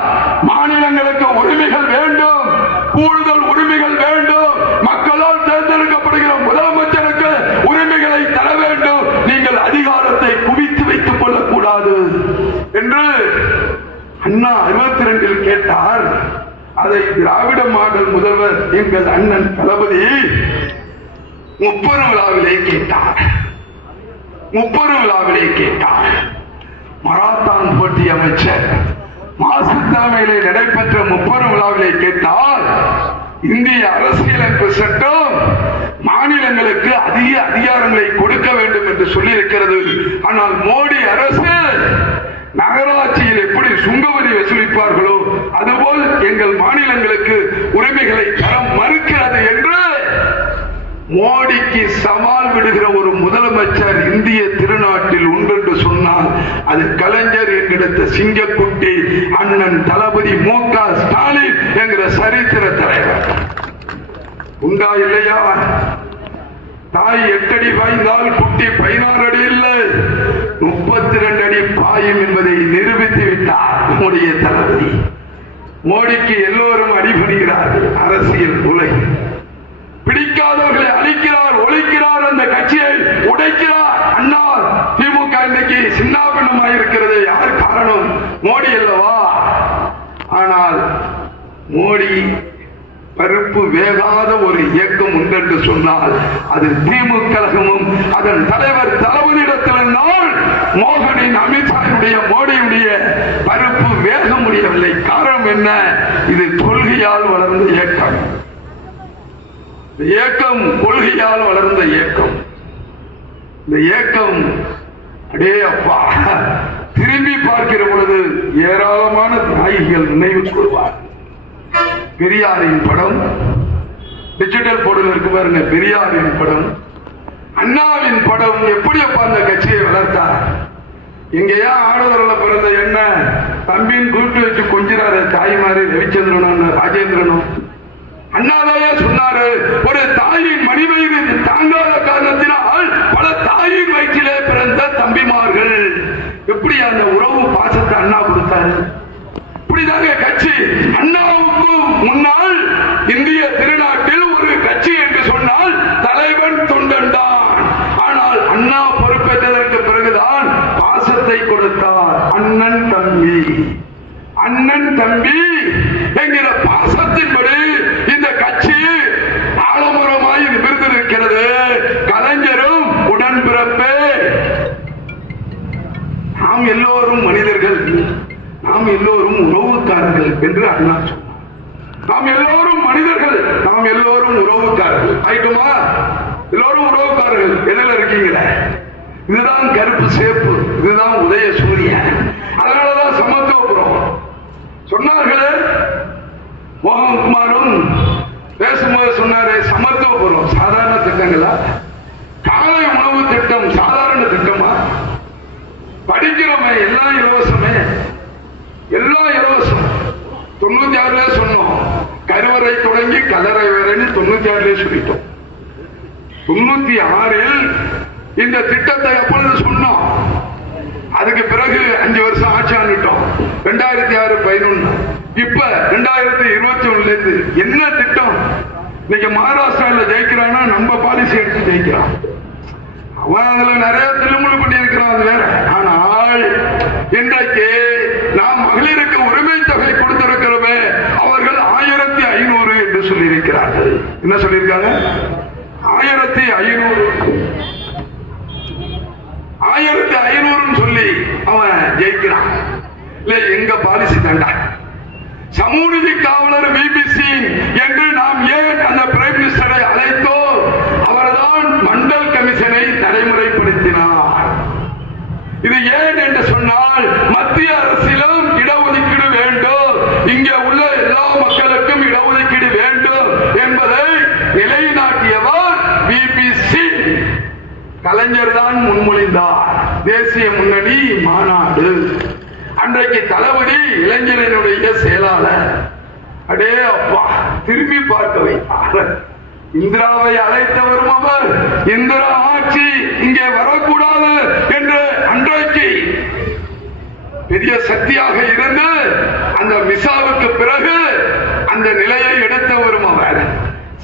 மாநிலங்களுக்கு உரிமைகள் வேண்டும், கூடுதல் உரிமைகள் வேண்டும், மக்களால் தேர்ந்தெடுக்கப்படுகிற முதலமைச்சருக்கு உரிமைகளை தர வேண்டும், நீங்கள் அதிகாரத்தை குவித்து வைத்துக் கொள்ளக்கூடாது என்று அண்ணா 62 கேட்டார். அதை திராவிட மாடல் முதல்வர் எங்கள் அண்ணன் தளபதி 30 விழாவிலே கேட்டார். 30 விழாவிலே கேட்டார். மராத்தான் போட்டி அமைச்சர் மாசு தலைமையிலே நடைபெற்ற 30 விழாவிலே கேட்டால், இந்திய அரசியலமைப்பு சட்டம் மாநிலங்களுக்கு அதிக அதிகாரங்களை கொடுக்க வேண்டும் என்று சொல்லி இருக்கிறது. ஆனால் மோடி அரசு நகராட்சியில் எப்படி சுங்கவரி வசூலிப்பார்களோ அதுபோல் எங்கள் மாநிலங்களுக்கு உரிமைகளை தர மறுக்கிறது என்று மோடிக்கு சவால் விடுகிற ஒரு முதலமைச்சர் இந்திய திருநாட்டில் உண்டு என்று சொன்னால் அது கலைஞர் என்றெடுத்த சிங்கக்குட்டி அண்ணன் தளபதி மு.க. ஸ்டாலின் என்கிற சரித்திர தலைவர். உண்டா இல்லையா? தாய் 8 அடி பாய்ந்தால் குட்டி 16 அடி இல்லை, 32 அடி பாயும் என்பதை நிரூபித்து விட்டார் நம்முடைய தளபதி. மோடிக்கு எல்லோரும் அடிபணிகிறார்கள். அரசியல் உலகில் பிடிக்காதவர்களை அழிக்கிறார், ஒழிக்கிறார், அந்த கட்சியை உடைக்கிறார். அண்ணா திமுக மோடி பருப்பு வேகாத ஒரு இயக்கம் உண்டென்று சொன்னால் அது திமுக கழகமும் அதன் தலைவர் தளபதியிடத்திலிருந்தால் மோகனின் அமித்ஷாவுடைய மோடியுடைய பருப்பு வேக முடியவில்லை. காரணம் என்ன? இது கொள்கையால் வளர்ந்த இயக்கம். இயக்கம் கொள்கையால் வளர்ந்த இயக்கம். இந்த இயக்கம் அடே அப்பா திரும்பி பார்க்கிற பொழுது ஏராளமான தியாகிகள் நினைவு கூறுவார். பெரியாரின் படம் டிஜிட்டல் போர்டில் இருக்கு பாருங்க. பெரியாரின் படம், அண்ணாவின் படம். எப்படி அப்பா அந்த கட்சியை வளர்த்தார்? எங்கேயா ஆடவரில் பிறந்த என்ன தம்பின்னு கூப்பிட்டு வச்சு கொஞ்சிறாரு தாய்மாரி ரவிச்சந்திரனும் ராஜேந்திரனும். அண்ணாவையே சொன்னாரு, ஒரு தாயின் மணிவயிறு தாங்காத காரணத்தினால் பல தாயின் வயிற்றிலே பிறந்த தம்பிமார்கள். எப்படி அந்த உறவு பாசத்தை அண்ணா கொடுத்தாரு? இப்படிதாங்க கட்சி. அண்ணாவுக்கு முன்னால் இந்திய திருநாட்டில் ஒரு கட்சி என்று சொன்னால் தலைவன் தொண்டன் தான். ஆனால் அண்ணா பொறுப்பேற்றதற்கு பிறகுதான் பாசத்தை கொடுத்தார். அண்ணன் தம்பி, அண்ணன் தம்பி என்கிற பாசத்தின்படி இந்த கட்சி ஆலமரமாய் நிமிர்ந்திருக்கிறது. கலைஞரும் உடன்பிறப்பே. நாம் எல்லோரும் மனிதர்கள், நாம் எல்லோரும் உறவுக்காரர்கள் என்று அண்ணா சொன்னார். நாம் எல்லோரும் மனிதர்கள், நாம் எல்லோரும் உறவுக்காரர்கள். ஆயிட்டுமா? எல்லோரும் உறவுக்காரர்கள். எதில் இருக்கீங்களே? இதுதான் கருப்பு சேப்பு, இதுதான் உதய சூரியன். அதனாலதான் சமத்துவபுரம் சொன்னார்களே. மோகன்குமாரும் பேசும்போது சொன்னாரே, சமத்துவபுரம் சாதாரண திட்டங்களா? காலை உணவு திட்டம் சாதாரண திட்டமா? படிக்கிறோமே, எல்லாம் இலவசமே, எல்லாம் இலவசம். 96 சொன்னோம். கருவறை தொடங்கி கல்லறை வரைன்னு 96 சொல்லிட்டோம். 96 இந்த திட்டத்தை எப்பொழுது சொன்னோம்? அதுக்கு பிறகு 5 வருஷம் ஆட்சி ஆண்டுட்டோம். 2006 11 இப்ப 2021 இருந்து என்ன திட்டம்? இன்னைக்கு மகாராஷ்டிரால ஜெயிக்கிறான்னா நம்ம பாலிசி எடுத்து ஜெயிக்கிறான். அவன் அதுல நிறைய திருமண பண்ணி இருக்கிறான், அது வேற. ஆனால் இன்றைக்கு நாம் மகளிருக்கு உரிமை தொகை கொடுத்திருக்கிறோமே, அவர்கள் 1500 என்று சொல்லி இருக்கிறார்கள். என்ன சொல்லியிருக்காங்க? 1500 சொல்லி அவன் ஜெயிக்கிறான். இல்ல, எங்க பாலிசி தாண்டா. சமூகநீதி காவலர் பிபிசி என்று நாம் ஏன் அந்த பிரைம் மினிஸ்டரை அழைத்தோம்? அவர்தான் மண்டல் கமிஷனை நடைமுறைப்படுத்தினார். இது ஏன் என்று சொன்னால், மத்திய அரசிலும் இடஒதுக்கீடு வேண்டும், இங்கே உள்ள எல்லா மக்களுக்கும் இடஒதுக்கீடு வேண்டும் என்பதை நிலைநாட்டியவர் பிபிசி. கலைஞர் தான் முன்மொழிந்தார். தேசிய முன்னணி மாநாடு அன்றைக்கு தளபதி இளைஞரனுடைய செயலாளர். அடே அப்பா திரும்பி பார்க்க வைத்தார். இந்திராவை அழைத்தவரும் அவர். இந்திரா ஆட்சி இங்கே வரக்கூடாது என்று அன்றைக்கு பெரிய சக்தியாக இருந்து அந்த மிசாவுக்கு பிறகு அந்த நிலையை எடுத்தவரும் அவர்.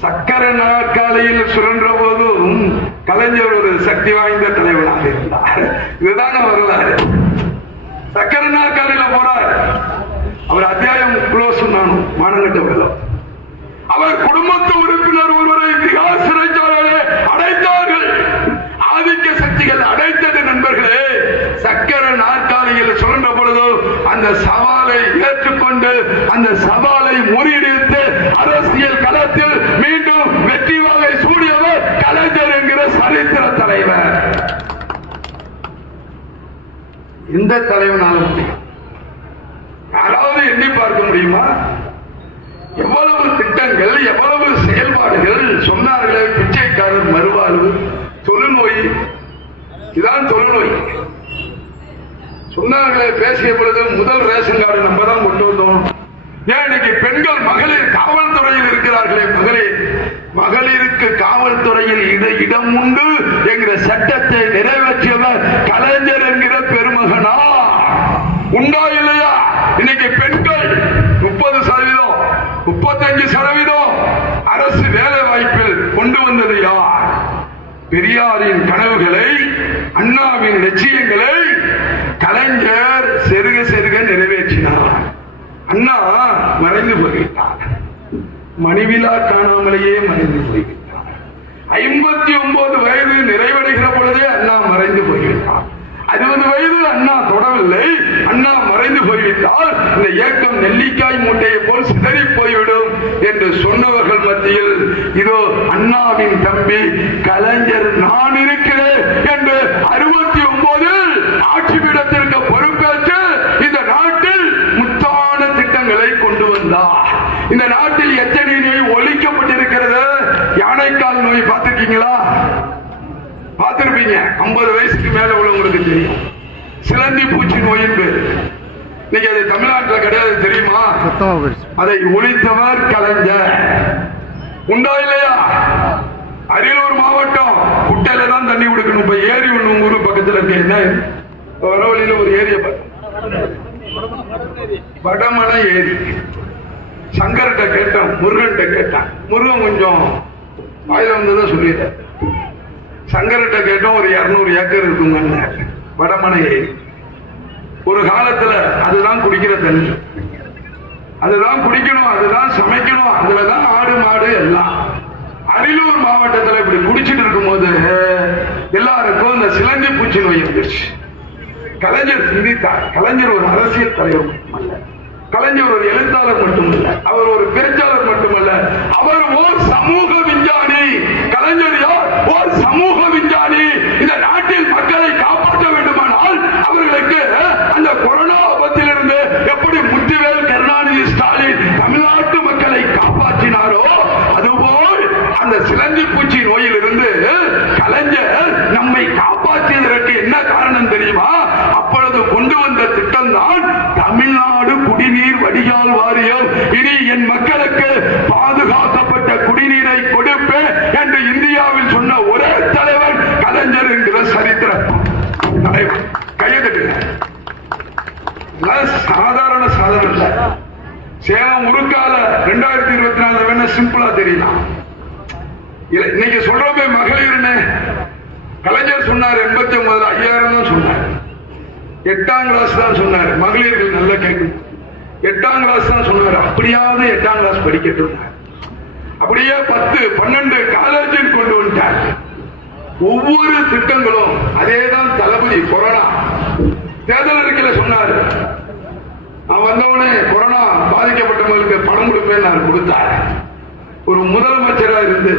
சக்கர நாற்காலியில் சுழன்ற போதும் கலைஞர் ஒரு சக்தி வாய்ந்த தலைவனாக இருந்தார். இதுதான் வரலாறு. சக்கர நாற்காலியில போறார் அவர். அத்தியாயம் க்ளோஸ் நானும் மானங்கட்ட வெள்ளம். அவர் குடும்பத்து உறுப்பினர் ஒருவரை திகார் சிறைச்சாலையிலே அடைத்தார்கள். ஆதிக்க சக்திகள் அடைத்தது நண்பர்களே. சக்கர நாற்காலியில் சுழன்ற பொழுது அந்த சவாலை ஏற்றுக்கொண்டு அந்த சவாலை முறியடித்து அரசியல் களத்தில் மீண்டும் வெற்றி வாகை சூடியவர் கலைஞர் என்கிற சரித்திர தலைவர். இந்த தலைவனால முடியும். யாராவது எண்ணி பார்க்க முடியுமா? எவ்வளவு திட்டங்கள், எவ்வளவு செயல்பாடுகள் சொன்னார்களே. பிச்சைக்காரர் மறுவாழ்வு, தொழுநோய், இதான் தொழுநோய் சொன்னார்களே. பேசிய பொழுது முதல் ரேஷன் கார்டு நம்ம தான் கொண்டு வந்தோம். ஏன் இன்னைக்கு பெண்கள் மகளிர் காவல்துறையில் இருக்கிறார்களே, மகளிருக்கு காவல்துறையில் இடம் உண்டு என்கிற சட்டத்தை நிறைவேற்றியவர் கலைஞர் என்கிற பெருமகனா? உண்டா இல்லையா? இன்னைக்கு பெண்கள் 30%, 35% அரசு வேலை வாய்ப்பில் கொண்டு வந்தது யார்? பெரியாரின் கனவுகளை, அண்ணாவின் லட்சியங்களை கலைஞர் செருக செருக நிறைவேற்றினார். அண்ணா மறைந்து போய்விட்டார். மணிவிழா காணாமலேயே மறைந்து போய்விட்டார். 59 வயது நிறைவடைகிற பொழுதே அண்ணா மறைந்து போய்விட்டார். 60 வயது அண்ணா தொடவில்லை, அண்ணா மறைந்து போய்விட்டால் இந்த இயக்கம் நெல்லிக்காய் மூட்டையை போல் சிதறி போய்விடும் என்று சொன்னவர்கள் மத்தியில் இதோ அண்ணாவின் தம்பி கலைஞர் நான் இருக்கிறேன் என்று 69 ஆட்சி பீடத்திற்கு பொறுப்பேற்று இந்த நாட்டில் முத்தான திட்டங்களை கொண்டு வந்தார். இந்த நாட்டில் எத்தனை நோய் ஒழிக்கப்பட்டிருக்கிறது. யானைக்கால் நோய் பார்த்திருக்கீங்களா? பார்த்திருப்பீங்க. 50 வயசுக்கு மேல உள்ளவங்களுக்கு தெரியும். சிலந்தி பூச்சி நோயின் பேரு. இன்னைக்கு அது தமிழ்நாட்டில் கிடையாது, தெரியுமா? அதை ஒழித்தவர் கலைஞர். உண்டா இல்லையா? அரியலூர் மாவட்டம் குட்டையில தான் தண்ணி கொடுக்கணும். இப்ப ஏரி ஒண்ணு உங்க ஊரு பக்கத்துல இருக்கு. என்ன வர வழியில ஒரு ஏரிய வடமலை ஏரி. சங்கர்கிட்ட கேட்டோம், முருகன்கிட்ட கேட்டான். முருகன் கொஞ்சம் வாயில வந்ததான் சொல்லிட்டேன். சங்கர்கிட்ட கேட்டோம், ஒரு 200 ஏக்கர் இருக்குங்க வடமனை ஏரி. ஒரு காலத்துல அதுதான் குடிக்கிற தண்ணி, அதுதான் குடிக்கணும், அதுதான் சமைக்கணும், அதுலதான் ஆடு மாடு எல்லாம். அரியலூர் மாவட்டத்தில் இப்படி குடிச்சிட்டு இருக்கும் போது எல்லாருக்கும் இந்த சிலந்தி பூச்சி நோய் வந்துருச்சு. கலைஞர் சிந்தித்தார். கலைஞர் ஒரு அரசியல் தலைவர் மட்டுமல்ல, கலைஞர் ஒரு எழுத்தாளர் மட்டுமல்ல, அவர் ஒரு பேச்சாளர் மட்டுமல்ல, அவர் ஓர் சமூக விஞ்ஞானி. கலைஞர் யார்? ஓர் சமூக விஞ்ஞானி. இந்த நாட்டில் மக்களை காப்பாற்ற வேண்டுமானால் அவர்களுக்கு அந்த கொரோனா ஆபத்திலிருந்து எப்படி முத்துவேல் கருணாநிதி ஸ்டாலின் தமிழ்நாட்டு மக்களை காப்பாற்றினாரோ அதுபோல் அந்த சிலந்தி பூச்சி நோயிலிருந்து கலைஞர் நம்மை காப்பாற்றியதற்கு என்ன காரணம் தெரியுமா? அப்பொழுது கொண்டு வந்த திட்டம் தான் தமிழ்நாடு குடிநீர் வடிகால் வாரியம். இனி என் மக்களுக்கு பாதுகாக்கப்பட்ட குடிநீரை கொடுப்பேன் என்று இந்தியாவில் சொன்ன ஒரே தலைவர் கலைஞர் என்கிற சரித்திர தலைவர். கையெழுத்து சாதாரண சாதனை இல்ல. சேலம் உருக்கால 2024 வேணா சிம்பிளா தெரியலாம். இன்னைக்கு சொல்றோமே மகளிர்னு, கலைஞர் சொன்னார் 89 5000 தான் சொன்னார். 8ஆம் கிளாஸ் தான் சொன்னார். மகளிர்கள் நல்லா கேட்கணும். 8ஆம் கிளாஸ் தான் சொன்னார். அப்படியாவது 8ஆம் கிளாஸ் படிக்கட்டும். அப்படியே 10, 12 காலேஜில் கொண்டு வந்துட்டார். ஒவ்வொரு திட்டங்களும் அதேதான். தளபதி கொரோனா தேர்தல் அறிக்கையில் சொன்னார், நான் வந்தவனே கொரோனா பாதிக்கப்பட்டவங்களுக்கு பணம் கொடுப்பேன் கொடுத்தார். ஒரு முதலமைச்சரா இருந்து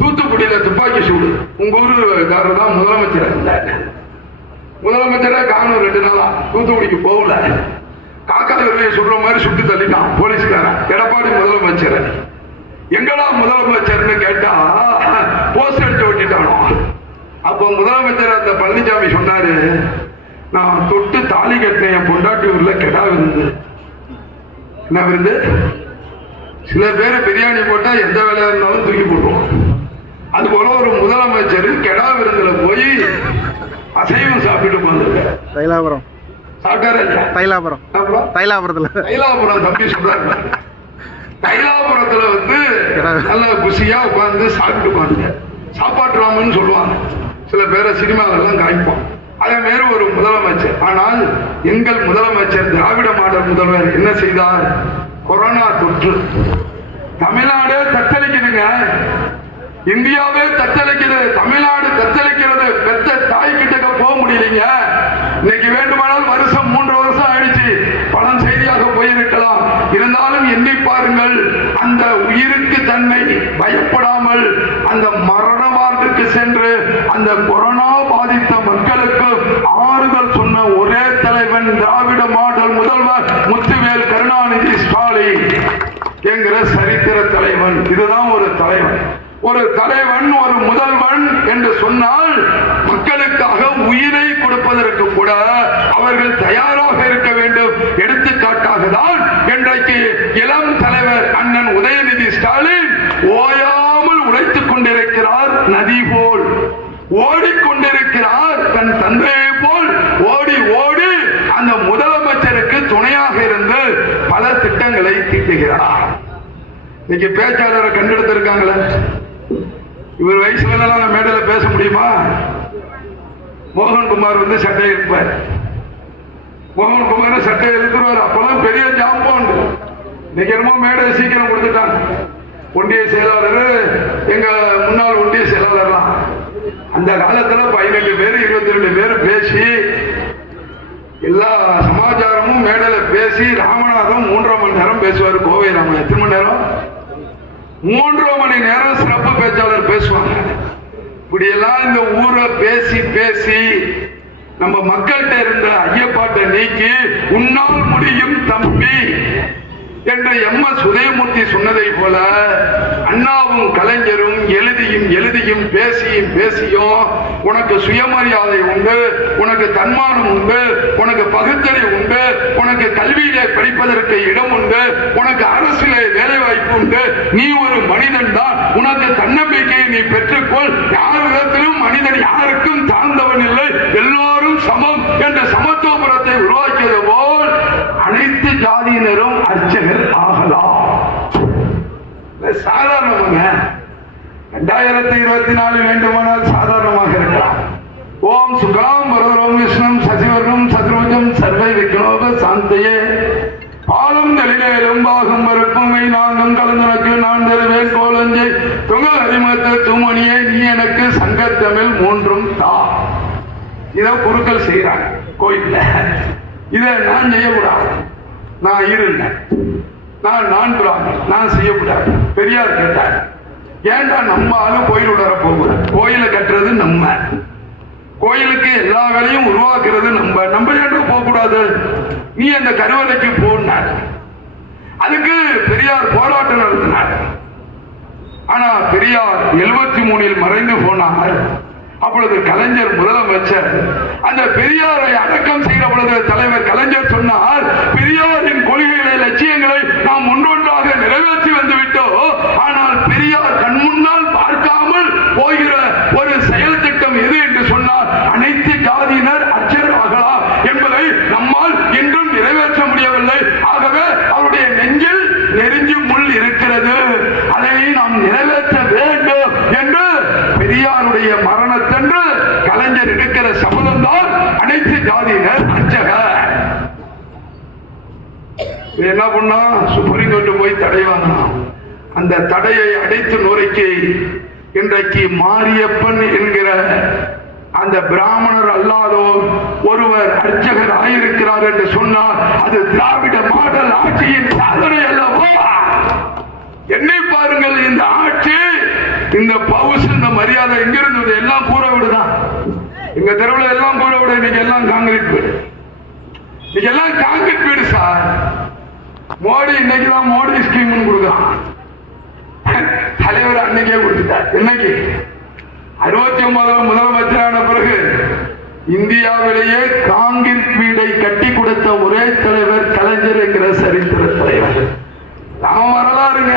தூத்துக்குடியில துப்பாக்கி சூடு, உங்க ஊருக்காரர் தான் முதலமைச்சரா இருந்தார். முதலமைச்சரா காணும் 2 நாளா தூத்துக்குடிக்கு போகல. காக்கா சொல்ற மாதிரி சுட்டு தள்ளிட்டான் போலீஸ்காரன். எடப்பாடி முதலமைச்சர். எங்கடா முதலமைச்சர்னு கேட்டா போஸ்ட் அடிச்சு ஓட்டிட்டானோ. அப்போ முதலமைச்சர் அந்த பழனிசாமி சொன்னாரு, நான் தொட்டு தாலி கட்டின என் பொண்டாட்டி ஊர்ல கெடா விருந்து. என்ன விருந்து? சில பேர் பிரியாணி போட்டா எந்த வேலையா இருந்தாலும் தூக்கி போட்டுருவோம். அது போல ஒரு முதலமைச்சர் கெடா விருந்துல போய் அசைவம் சாப்பிட்டு வந்திருக்காரு. தைலாபுரம் சாப்பிட்டாரு. தைலாபுரம் தம்பி சொல்றாரு. தைலாபுரத்துல நல்ல குசியா உட்கார்ந்து சாப்பிட்டு உட்காந்து சாப்பாட்டுலாமன்னு சொல்லுவாங்க. சில பேரை சினிமாவெல்லாம் காய்ப்போம். அதே மாதிரி ஒரு முதலமைச்சர். ஆனால் எங்கள் முதலமைச்சர் திராவிட மாடல் முதல்வர் என்ன செய்தார்? கொரோனா தொற்று தமிழ்நாடே தத்தளிக்குதுங்க. இந்தியாவே தத்தளிக்கிறது. தமிழ்நாடு தத்தளிக்கிறது. பெத்த தாய் கிட்ட போக முடியலைங்க. இன்னைக்கு வேண்டுமானால் வருஷம் 3 வருஷம் ஆயிடுச்சு. பலம் செய்தியாக போயிருக்கலாம். இருந்தாலும் எண்ணி பாருங்கள், அந்த உயிருக்கு தன்னை பயப்படாமல் அந்த மரண வார்டுக்கு சென்று அந்த கொரோனா பாதித்த மக்களுக்கு ஆறுதல் சொன்ன ஒரே தலைவன் திராவிட மாடல் முதல்வர் முத்துவேல் கருணாநிதி ஸ்டாலின் என்கிற சரித்திர தலைவன். இதுதான் ஒரு தலைவன். ஒரு தலைவன், ஒரு முதல்வன் என்று சொன்னால் மக்களுக்காக உயிரை கொடுப்பதற்கு கூட அவர்கள் தயாராக இருக்க வேண்டும். எடுத்துக்காட்டாக தான் இன்றைக்கு இளம் தலைவர் அண்ணன் உதயநிதி ஸ்டாலின் ஓயாமல் உழைத்துக் கொண்டிருக்கிறார். நதி போல் ஓடிக்கொண்டிருக்கிறார். தன் தந்தையை போல் ஓடி ஓடி அந்த முதலமைச்சருக்கு துணையாக இருந்து பல திட்டங்களை தீட்டுகிறார். இன்னைக்கு பேச்சாளரை கண்டெடுத்திருக்காங்களே, இவர் வயசுல மேடையில பேச முடியுமா? மோகன்குமார் சட்டை இருப்பார். மோகன் குமார் சட்டை எழுத்துருவார். அப்பெல்லாம் பெரிய ஜாம்பவுண்ட். இன்னைக்கு என்னமோ மேடை சீக்கிரம் கொடுத்துட்டாங்க. ஒன்றிய செயலாளர், எங்க முன்னாள் ஒன்றிய செயலாளர்லாம் அந்த காலத்துல 18 பேர் 22 பேர் பேசி எல்லா சமாச்சாரமும் மேடையில பேசி, ராமநாதம் 3.5 மணி நேரம் பேசுவார். கோவை ராமன் எத்தனை மணி நேரம்? 3 மணி நேரம் சிறப்பு பேச்சாளர் பேசுவாங்க. இப்படியெல்லாம் இந்த ஊரை பேசி பேசி நம்ம மக்கள்கிட்ட இருந்த ஐயப்பாட்டை நீக்கி உன்னால் முடியும் தம்பி என்று எம்.எஸ். உதயமூர்த்தி சொன்னதை போல அண்ணாவும் கலைஞரும் எழுதியும் பேசியும் உனக்கு சுயமரியாதை உண்டு, உனக்கு தன்மானம் உண்டு, உனக்கு பகுத்தறிவு உண்டு, உனக்கு கல்வியிலே படிப்பதற்கு இடம் உண்டு, உனக்கு அரசியலே வேலை வாய்ப்பு உண்டு, நீ ஒரு மனிதன் தான், உனக்கு தன்னம்பிக்கையை நீ பெற்றுக்கொள், யார் விதத்திலும் மனிதன் யாருக்கும் தாழ்ந்தவன் இல்லை, எல்லாரும் சமம் என்ற சமத்துவபுரத்தை உருவாக்கியது போல் அனைத்து ஜாதியினரும் அர்ச்சகர் ஆகலாம். சாதாரணமாக 2024 வேண்டுமானால் சாதாரணமாக இருக்கலாம். ஓம் சுகாம் வரதரோம் விஷ்ணம் சசிவர்ணம் சதுர்புஜம் சர்வை விக்னோப சாந்தையே பாலும் தெளிலே எலும்பாகும் பருப்புமை நான்கும் கலந்தனக்கு நான் தருவேன் கோலஞ்சை துங்கள் அறிமத்த தூமணியை நீ எனக்கு சங்கத்தமிழ் 3 தா. இதை குருக்கள் செய்யறாங்க கோயில்ல. இதை நான் செய்யக்கூடாது. நான் இருந்தேன், நான் பிராமணன், நான் செய்யக்கூடாது. பெரியார் கேட்டார், ஏன்டா நம்ம ஆளு கோயில் உள்ள போகுது? கோயிலை கட்டுறது நம்ம, கோயிலுக்கு எல்லா வேலையும் உருவாக்குறது நம்ம ஏன்டா போக கூடாது? நீ அந்த கருவறைக்கு போனார். அதுக்கு பெரியார் போராட்டம் நடத்தினார். ஆனா பெரியார் 73 மறைந்து போனார். அப்பொழுது கலைஞர் முதலமைச்சர். அந்த பெரியாரை அடக்கம் செய்த பொழுது தலைவர் கலைஞர் சொன்னார், பெரியாரின் கொள்கைகளை லட்சியங்களை நாம் ஒன்றொன்றாக நிறைவேற்றி வந்துவிட்டோம். ஆனால் பெரியார் கண் முன்னால் பார்க்காமல் போகிற ஒரு செயல் திட்டம் எது என்று சொன்னார், அனைத்து ஜாதியினர் அர்ச்சகர் ஆகலாம் என்பதை நம்மால் இன்றும் நிறைவேற்ற முடியவில்லை. ஆகவே அவருடைய நெஞ்சில் நெருஞ்சி முள் இருக்கிறது, அதை நாம் நிறைவேற்ற வேண்டும் என்று பெரியாருடைய மரணத்தன்று கலைஞர் எடுக்கிற சபதம் தான் அனைத்து ஜாதியினர் அர்ச்சகர். என்ன பண்ணா, சுப்ரீம் கோர்ட்டு போய் தடை வாங்கினான். அந்த தடையை அடைத்து நுரைக்கு இன்றைக்கு மாரியப்பன் என்கிற அந்த பிராமணர் அல்லாதோர் ஒருவர் அர்ச்சகர் ஆயிருக்கிறார் என்று சொன்னார். அது திராவிட மாடல் ஆட்சியின் சாதனை அல்லவா? என்னை பாருங்கள், இந்த ஆட்சி, இந்த பவுஸ், இந்த மரியாதை எங்க இருந்தது? எல்லாம் கூரை வீடுதான். எங்க தெருவில் எல்லாம் கூரை வீடு, இன்னைக்கு எல்லாம் காங்கிரீட் வீடு. இன்னைக்கு எல்லாம் காங்கிரீட் வீடு சார். மோடி இன்னைக்குதான் மோடி ஸ்கீம் கொடுக்கலாம். தலைவர் அன்னைக்கே கொடுத்துட்டார். இன்னைக்கு 69 முதலமைச்சரான பிறகு இந்தியாவிலேயே காங்கிரீட் வீடை கட்டி கொடுத்த ஒரே தலைவர் கலைஞர் என்கிற சரித்திர தலைவர். நாம வரலாறுங்க.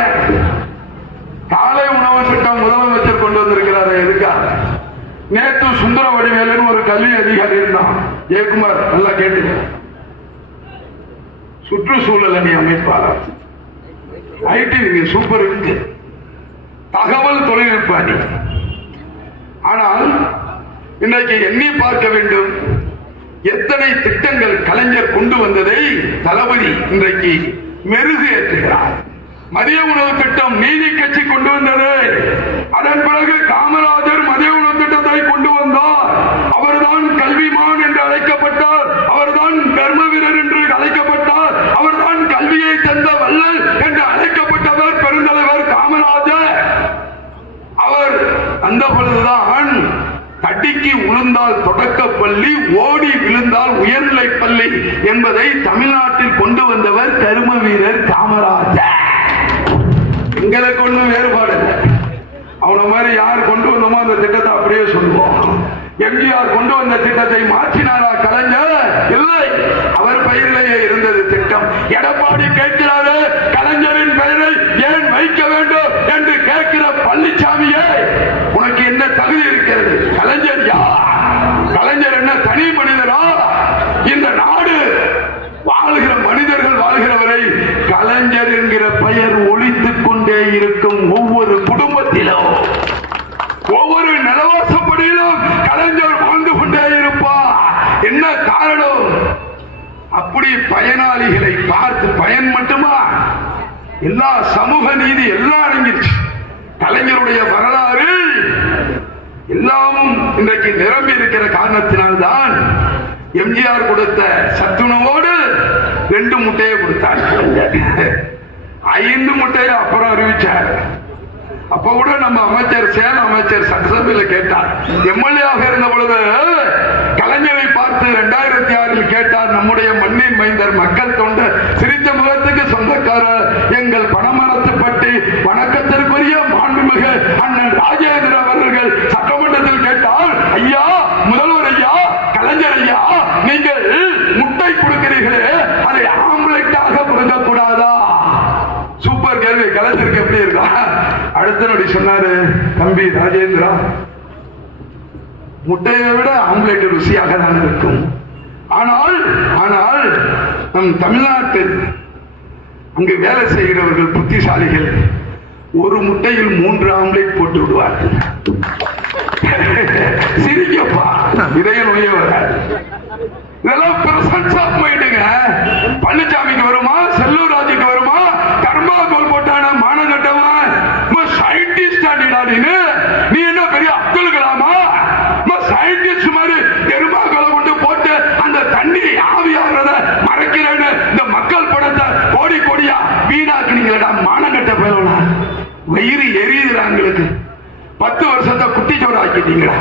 காலை உணவு திட்டம் முதலமைச்சர் கொண்டு வந்திருக்கிறார். எதுக்காக? நேற்று சுந்தர வடிவேலன் ஒரு கல்வி அதிகாரி இருந்தான், ஜெயக்குமார், நல்லா கேட்டு, சுற்றுச்சூழல் அணி அமைப்பாளர், ஐடி இங்க சூப்பர் இருக்கு, தகவல் தொழில்நுட்ப அணி. ஆனால் இன்றைக்கு எண்ணி பார்க்க வேண்டும், எத்தனை திட்டங்கள் கலைஞர் கொண்டு வந்ததை தளபதி இன்றைக்கு மெருகு ஏற்றுகிறார். மதிய உணவு திட்டம் நீதி கட்சி கொண்டு வந்தது. அதன் பிறகு காமராஜர் மதிய உணவு திட்டத்தை கொண்டு வந்தார். அவர்தான் கல்விமான் என்று அழைக்கப்பட்டார். அவர்தான் தர்ம வீரர் என்று அழைக்கப்பட்டார். அவர்தான் கல்வியை தந்த வள்ளல் என்று அழைக்கப்பட்டவர் பெருந்தலைவர் காமராஜர். அவர் அந்த பொழுதுதான் தடிக்கு உளுந்தால் தொடக்க பள்ளி, ஓடி விழுந்தால் உயர்நிலை பள்ளி என்பதை தமிழ்நாட்டில் கொண்டு வந்தவர் தர்ம வீரர் காமராஜர். எங்களுக்கு ஒன்றும் வேறுபாடு இல்லை. அவனை மாதிரி யார் கொண்டு வந்தோமோ அந்த திட்டத்தை அப்படியே சொல்லுவோம். எம்ஜிஆர் கொண்டு வந்த திட்டத்தை மாற்றினாரா கலைஞர்? இல்லை, அவர் பெயரிலேயே இருந்தது திட்டம். எடப்பாடி கேட்கிறாரு, கலைஞரின் பெயரை ஏன் வைக்க வேண்டும் என்று கேட்கிற பழனிசாமியே, உனக்கு என்ன தகுதி இருக்கிறது? கலைஞர் யார்? கலைஞர் என்ன தனி மனிதரா? இந்த நாடு வாழ்கிற மனிதர்கள் வாழ்கிறவரை கலைஞர் என்கிற பெயர் ஒலித்துக் கொண்டே இருக்கும். ஒவ்வொரு குடும்பத்திலும், ஒவ்வொரு நிலவாசப்படியிலும் கலைஞர் வாழ்ந்து கொண்டே இருப்பார். என்ன காரணம்? இப்படி பயனாளிகளை பார்த்து பயன் மட்டுமா எல்லா சமூக நீதி எல்லாம் அடங்கிருச்சு. கலைஞருடைய வரலாறு எல்லாமும் இன்றைக்கு நிரம்பி இருக்கிற காரணத்தினால்தான் எம்ஜிஆர் கொடுத்த சத்துணவோடு 2 முட்டையை கொடுத்தார். 5 முட்டையை அப்புறம் அறிவிச்சார். அப்ப கூட நம்ம அமைச்சர் சேலம் அமைச்சர் சட்டசபையில் கேட்டார். எம்எல்ஏ இருந்த பொழுது கலைஞரை பார்த்து 2006 கேட்டார். நம்முடைய மண்ணின் மைந்தர் மக்கள் தொண்டர் சிரித்த முகத்துக்கு சொந்தக்காரர் எங்கள் பணமரத்துப்பட்டி வணக்கத்திற்குரிய மாண்புமிகு அண்ணன் ராஜேந்திர அவர்கள் சட்டமன்றத்தில் கேட்டால், ஐயா முதல்வர் ஐயா கலைஞர் ஐயா நீங்கள் முட்டை கொடுக்கிறீர்களே அதை ஆம்லெட்டாக கொடுக்கக்கூடாதா? சூப்பர் கேள்வி. கலைஞருக்கு எப்படி இருக்கா? அடுத்த நொடி சொன்னாரு, தம்பி ராஜேந்திரா முட்டையை விட ஆம்லெட் ருசியாக தான் இருக்கும். ஆனால் நம் தமிழ்நாட்டில் அங்கு வேலை செய்கிறவர்கள் புத்திசாலிகள் ஒரு முட்டையில் 3 ஆம்லெட் போட்டு விடுவார்கள். சிரிக்கப்பா இதய நோயே வராது. இதெல்லாம் பிரசன்ஸ் ஆஃப் மைண்டுங்க. பழனிசாமிக்கு வருமா, செல்லூர் ராஜுக்கு வருமா, கர்மா கோல் போட்டான மானகட்டமா சயின்டிஸ்ட் நீ என்ன பெரிய அப்துல் கலாமா? சயின்டிஸ்ட் மாதிரி தெருமாக்களை கொண்டு போட்டு அந்த தண்ணி ஆவியாகிறத மறைக்கிறேன்னு இந்த மக்கள் படத்தை கோடி கோடியா வீணாக்குனீங்களா? மானகட்ட போயிடா வயிறு எரியுதுறாங்களுக்கு. 10 வருஷத்தை குட்டிச்சோட ஆக்கிட்டீங்களா?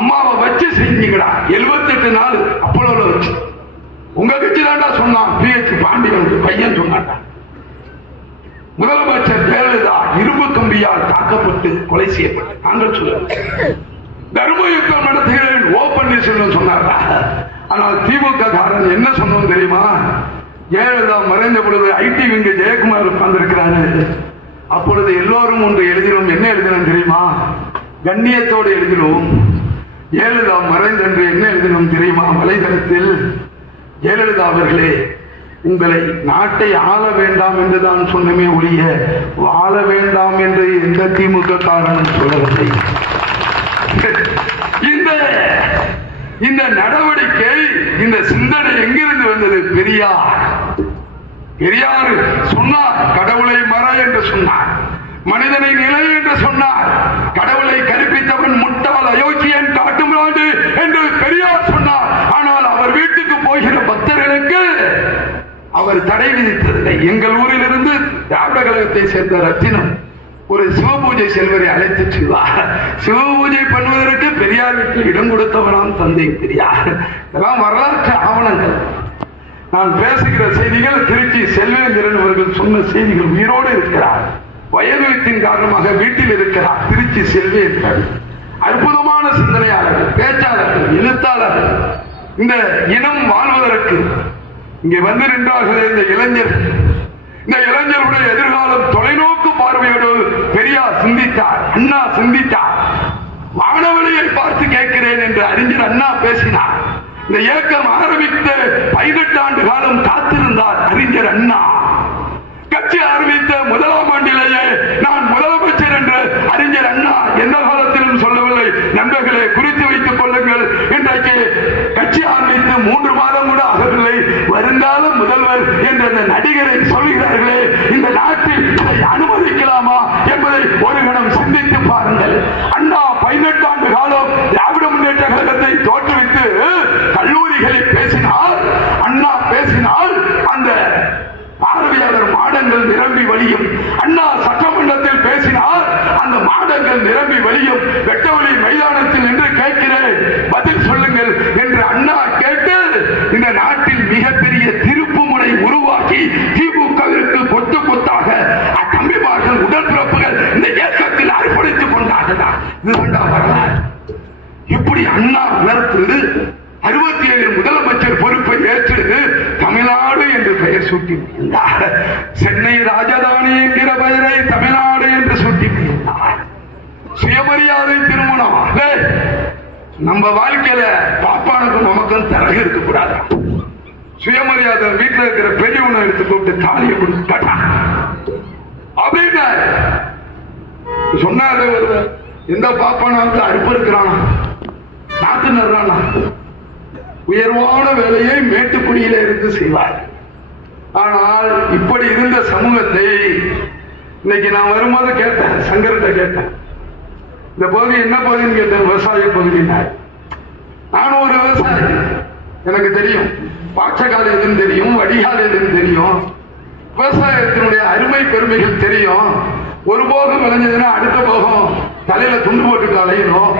அம்மாவை வச்சு செஞ்சீங்களா? 78 நாள் அப்போலோல வச்சு. உங்க கட்சி தாண்டா சொன்னான். பிஹெச் பாண்டியன் பையன் சொன்னாண்டா. முதலமைச்சர் ஜெயலலிதா இரும்பு கம்பியால் தாக்கப்பட்டு கொலை செய்யப்பட்டு நாங்கள் சொல்ல தர்ம யுத்தம் நடத்துகிறேன் ஓ பன்னீர்செல்வம் சொன்னாரா? ஆனால் திமுக காரன் என்ன சொன்னோம் தெரியுமா? ஜெயலலிதா மறைந்த பொழுது ஐடி விங்க ஜெயக்குமார் உட்கார்ந்திருக்கிறாரு. அப்பொழுது எல்லோரும் ஒன்று எழுதினோம். என்ன எழுதினோம் தெரியுமா? கண்ணியத்தோடு எழுதினோம். ஜெயலலிதா மறைந்தென்று என்ன எழுதினோம் தெரியுமா? வலைதளத்தில் ஜெயலலிதா அவர்களே உங்களை நாட்டை ஆள வேண்டாம் என்றுதான் சொன்னமே ஒழிய வாழ வேண்டாம் என்று எந்த திமுக காரணம் சொல்லவில்லை. இந்த நடவடிக்கை இந்த சிந்தனை எங்கிருந்து வந்தது? பெரியார் சொன்னார் கடவுளை மற என்று சொன்னார், மனிதனை நிலை என்று சொன்னார். கடவுளை கற்பித்தவன் முட்டாள் அயோக்கியன் காட்டுமிராண்டு என்று பெரியார் சொன்னார். ஆனால் அவர் வீட்டுக்கு போகிற பக்தர்களுக்கு அவர் தடை விதித்ததில்லை. எங்கள் ஊரில் இருந்து திராவிட கழகத்தை சேர்ந்த ரத்தினம் ஒரு சிவபூஜை செல்வரை அழைத்து செல்வார். சிவபூஜை பண்ணுவதற்கு பெரியார் வீட்டில் இடம் கொடுத்தவனாம் தந்தை பெரியார். இதெல்லாம் வரலாற்று ஆவணங்கள். நான் பேசுகிற செய்திகள் திருச்சி செல்வேந்திரன் அவர்கள் சொன்ன செய்திகள். உயிரோடு இருக்கிறார், வயதுத்தின் காரணமாக வீட்டில் இருக்கிறார். திருச்சி செல்வேந்திரன் அற்புதமான சிந்தனையாளர்கள், பேச்சாளர்கள், எழுத்தாளர்கள். இந்த இனம் வாழ்வதற்கு இங்கே வந்து நின்றார்களே இந்த இளைஞர்கள், இந்த இளைஞருடைய எதிர்காலம் தொலைநோக்கு பார்வையோடு பெரியார் சிந்தித்தார், அண்ணா சிந்தித்தார். மாணவர்களை பார்த்து கேட்கிறேன் என்று அறிஞர் அண்ணா பேசினார். இந்த இயக்கம் ஆரம்பித்து 18 ஆண்டு காலம் காத்திருந்தார் அறிஞர் அண்ணா. கட்சி ஆரம்பித்த 1ஆம் ஆண்டிலேயே நான் முதலமைச்சர் என்று அறிஞர் அண்ணா எந்த காலத்திலும் சொல்லவில்லை. நண்பர்களே குறித்து வைத்துக் கொள்ளுங்கள். இன்றைக்கு கட்சி ஆரம்பித்து 3 மாதம் கூட ஆகவில்லை. வருங்கால முதல்வர் என்ற நடிகரை சொல்கிறார்களே, இந்த நாட்டில் இதை அனுமதிக்கலாமா என்பதை ஒரு கணம் சிந்தித்து பாருங்கள். அண்ணா 18 ஆண்டு காலம் திராவிட முன்னேற்ற கழகத்தை தோற்றுவித்து கல்லூரிகளில் பேசினார். அண்ணா பேசினால் அந்த பார்வையாளர் மாடங்கள் நிரம்பி வழியும். அண்ணா சட்டமன்றத்தில் பேசினார், அந்த மாடங்கள் நிரம்பி வழியும். வெட்டவெளி மைதானத்தில் என்று கேட்கிறேன், பதில் சொல்லுங்கள் என்று அண்ணா கேட்டு இந்த நாட்டில் மிகப்பெரிய திருப்புமுனை உருவாக்கி திமுகவிற்கு கொத்து கொத்தாக தம்பிமார்கள் உடன்பிறப்புகள் இந்த இயக்கத்தில் அர்ப்பணித்துக் கொண்டார்கள். இதுதான் வரலாறு. இப்படி அண்ணா உணர்த்து 67 முதலமைச்சர் பொறுப்பை ஏற்று தமிழ்நாடு என்று பெயர் சூட்டியிருந்தார். சென்னை ராஜதானி என்கிற பெயரை தமிழ்நாடு என்று சூட்டியிருந்தார். சுயமரியாதை திருமணம். நம்ம வாழ்க்கையில பாப்பானுக்கும் நமக்கும் தரகு இருக்கக்கூடாது. சுயமரியாதை வீட்டில் இருக்கிற பெரியவனை எடுத்து கூப்பிட்டு தாலியை கொடுத்து கேட்டான் அப்படின்னா சொன்னாரு. எந்த பாப்பானாவது அறுப்பு இருக்கிறானா, நாத்து நடுறானா, உயர்வான வேலையை மேட்டுக்குடியில இருந்து செய்வார். ஆனால் இப்படி இருந்த சமூகத்தை இன்னைக்கு நான் வரும்போது கேட்டேன், சங்கர்கிட்ட கேட்டேன், இந்த பகுதி என்ன பகுதின்னு கேட்டேன். விவசாய பகுதினார். நானும் ஒரு விவசாயி, எனக்கு தெரியும் பாச்சகால் எதுன்னு தெரியும், வடிகால் எதுன்னு தெரியும், விவசாயத்தினுடைய அருமை பெருமைகள் தெரியும். ஒரு போகம் விளைஞ்சதுன்னா அடுத்த போகம் தலையில துண்டு போட்டுட்டு அலையணும்.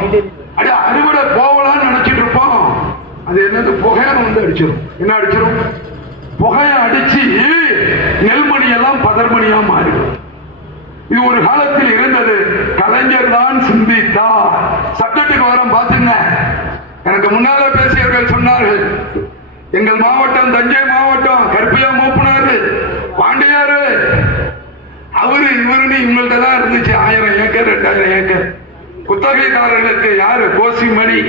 அறுவடை போகலான்னு நினைச்சிட்டு இருப்போம். அது என்னது, புகையான வந்து அடிச்சிடும். என்ன அடிச்சிடும்? புகைய அடிச்சு நெல்மணி எல்லாம் பதர்மணியா மாறிடும். இது ஒரு காலத்தில் இருந்தது. கலைஞர் தான் சிந்தித்தார். சப்ஜெக்டுக்கு வரம் பாத்துங்க. எனக்கு முன்னால பேசியவர்கள் சொன்னார்கள், எங்கள் மாவட்டம் தஞ்சை மாவட்டம், கருப்பையா மூப்பினாரு, பாண்டியாரு, அவரு இவருன்னு இவங்கள்ட்ட தான் இருந்துச்சு 1000 ஏக்கர் 2000 ஏக்கர். குத்தகைதாரர்களுக்கு யாரு? கோசிமணி,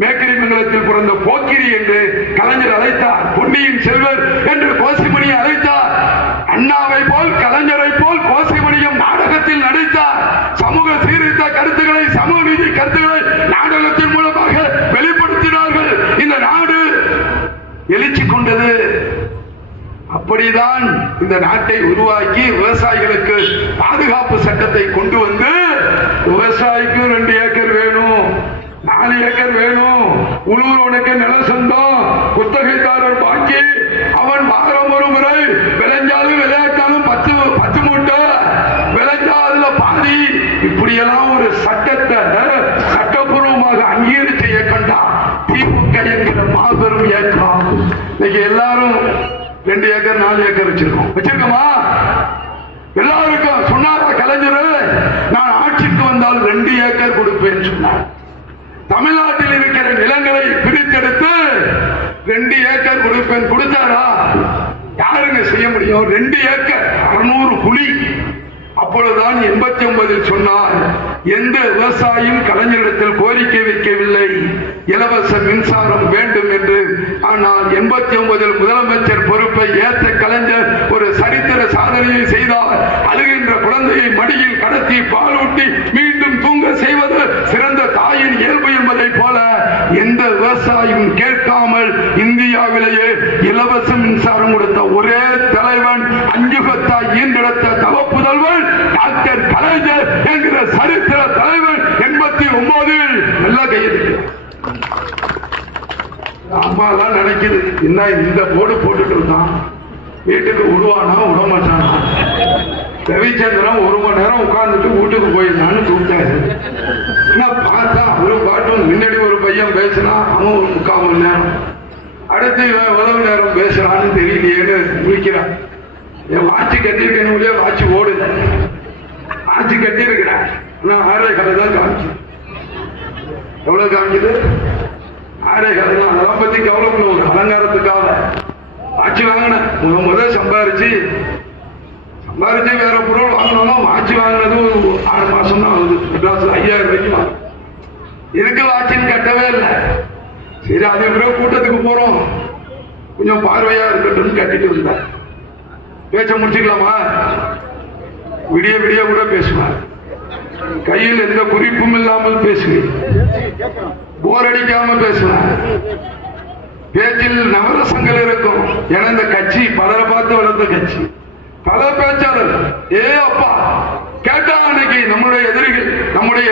மேக்கரிமங்கலத்தில் பிறந்த போக்கிரி என்று கலைஞர் அழைத்தார். பொன்னியின் செல்வர் என்று கோசிமணி அழைத்தார். அண்ணாவை போல் கலைஞரை போல் கோசிமணியும் நாடகத்தில் நடித்தார். சமூக சீர்திருத்த கருத்துக்களை, சமூக நீதி கருத்துக்களை நாடகத்தின் மூலமாக வெளிப்படுத்தினார்கள். இந்த நாடு எழுச்சி கொண்டது. அப்படிதான் இந்த நாட்டை உருவாக்கி விவசாயிகளுக்கு பாதுகாப்பு சட்டத்தை கொண்டு வந்து, விவசாயிக்கு 2 ஏக்கர் வேணும், 4 ஏக்கர் வேணும், உள்ளூர் நில சொந்தம், குத்தகைதாரர் பாக்கி, அவன் வாரம் ஒரு முறை விளைஞ்சாலும் விளையாட்டாலும் 10 மூட்டை விளைஞ்சா அதுல பாதி, இப்படியெல்லாம் ஒரு சட்டத்தை சட்டப்பூர்வமாக அங்கீகரிச்ச இயக்கம் தான் திமுக என்கிற மாபெரும் இயக்கம். இன்னைக்கு எல்லாரும் 2 ஏக்கர் 4 ஏக்கர் வச்சிருக்கோமா? எல்லாருக்கும் சொன்னாரா கலைஞர்? நான் ஆட்சிக்கு வந்தால் 2 ஏக்கர் கொடுப்பேன் சொன்னார். தமிழ்நாட்டில் இருக்கிற நிலங்களை பிரித்தெடுத்து 2 ஏக்கர் கொடுப்பேன். கொடுத்தாரா? யாருங்க செய்ய முடியும்? 2 ஏக்கர் 600 புலி. அப்பொழுதுதான் 89 சொன்னார், எந்த விவசாயியும் கலைஞரிடத்தில் கோரிக்கை வைக்கவில்லை இலவச மின்சாரம் வேண்டும் என்று. ஆனால் 89 முதலமைச்சர் பொறுப்பை ஏற்ற கலைஞர் ஒரு சரித்திர சாதனையை செய்தார். அழுகின்ற குழந்தையை மடியில் கடத்தி பாலூட்டி மீண்டும் தூங்க செய்வது சிறந்த தாயின் இயல்பு என்பதை போல எந்த விவசாயியும் கேட்காமல் இந்தியாவிலேயே இலவச மின்சாரம் கொடுத்த ஒரே தலைவன், அஞ்சுகத்தா ஈன்றெடுத்த தவப்புதல்வன் டாக்டர் கலைஞர் என்கிற சரித்திர தலைவன் 89 நல்ல கையெழுத்து. அம்மா எல்லாம் நினைக்குது, என்ன இந்த போர்டு போட்டுட்டு இருந்தான், வீட்டுக்கு விடுவானா விட மாட்டானா? ரவிச்சந்திரன் 1 மணி நேரம் உட்கார்ந்துட்டு வீட்டுக்கு போயிருந்தான்னு கூப்பிட்டாரு. பார்த்தா ஒரு பாட்டும் முன்னாடி ஒரு பையன் பேசினா அவன் ஒரு 3/4 மணி நேரம், அடுத்து உதவி நேரம் பேசுறான்னு தெரியலையேன்னு முடிக்கிறான். என் வாட்சி கட்டியிருக்கேன், வாட்சி ஓடுது, வாட்சி கட்டியிருக்கிறேன். ஆனா 6:15 தான் காமிச்சு. எவ்வளவு காமிக்குது? 6:15 தான். அதெல்லாம் பத்தி கவலைப்பட, ஒரு அலங்காரத்துக்காக வாட்சி வாங்கினேன். முதல் சம்பாரிச்சு வேற பொருள் வாங்கினாலும் வாட்சி வாங்கினது 6 மாசம் தான் ஆகுது. 5000 ரூபாய்க்கு வாங்க. இதுக்கு வாட்சின்னு கட்டவே இல்லை. சரி, அதே பிறகு கூட்டத்துக்கு போறோம், கொஞ்சம் பார்வையா இருக்கட்டும் கட்டிட்டு வந்தேன். பேச்ச முடிச்சுக்கலாமா? விடிய விடிய கூட பேசுவார். கையில் எந்த குறிப்பும் இல்லாமல் பேசுவேன், போர் அடிக்காம பேசுவேன். பேச்சில் நவரசங்கள் இருக்கும். ஏன்னா இந்த கட்சி பலரை பார்த்து வளர்ந்த கட்சி, பல பேச்சாளர் அப்பா கேட்டா அன்னைக்கு நம்முடைய எதிரிகள், நம்முடைய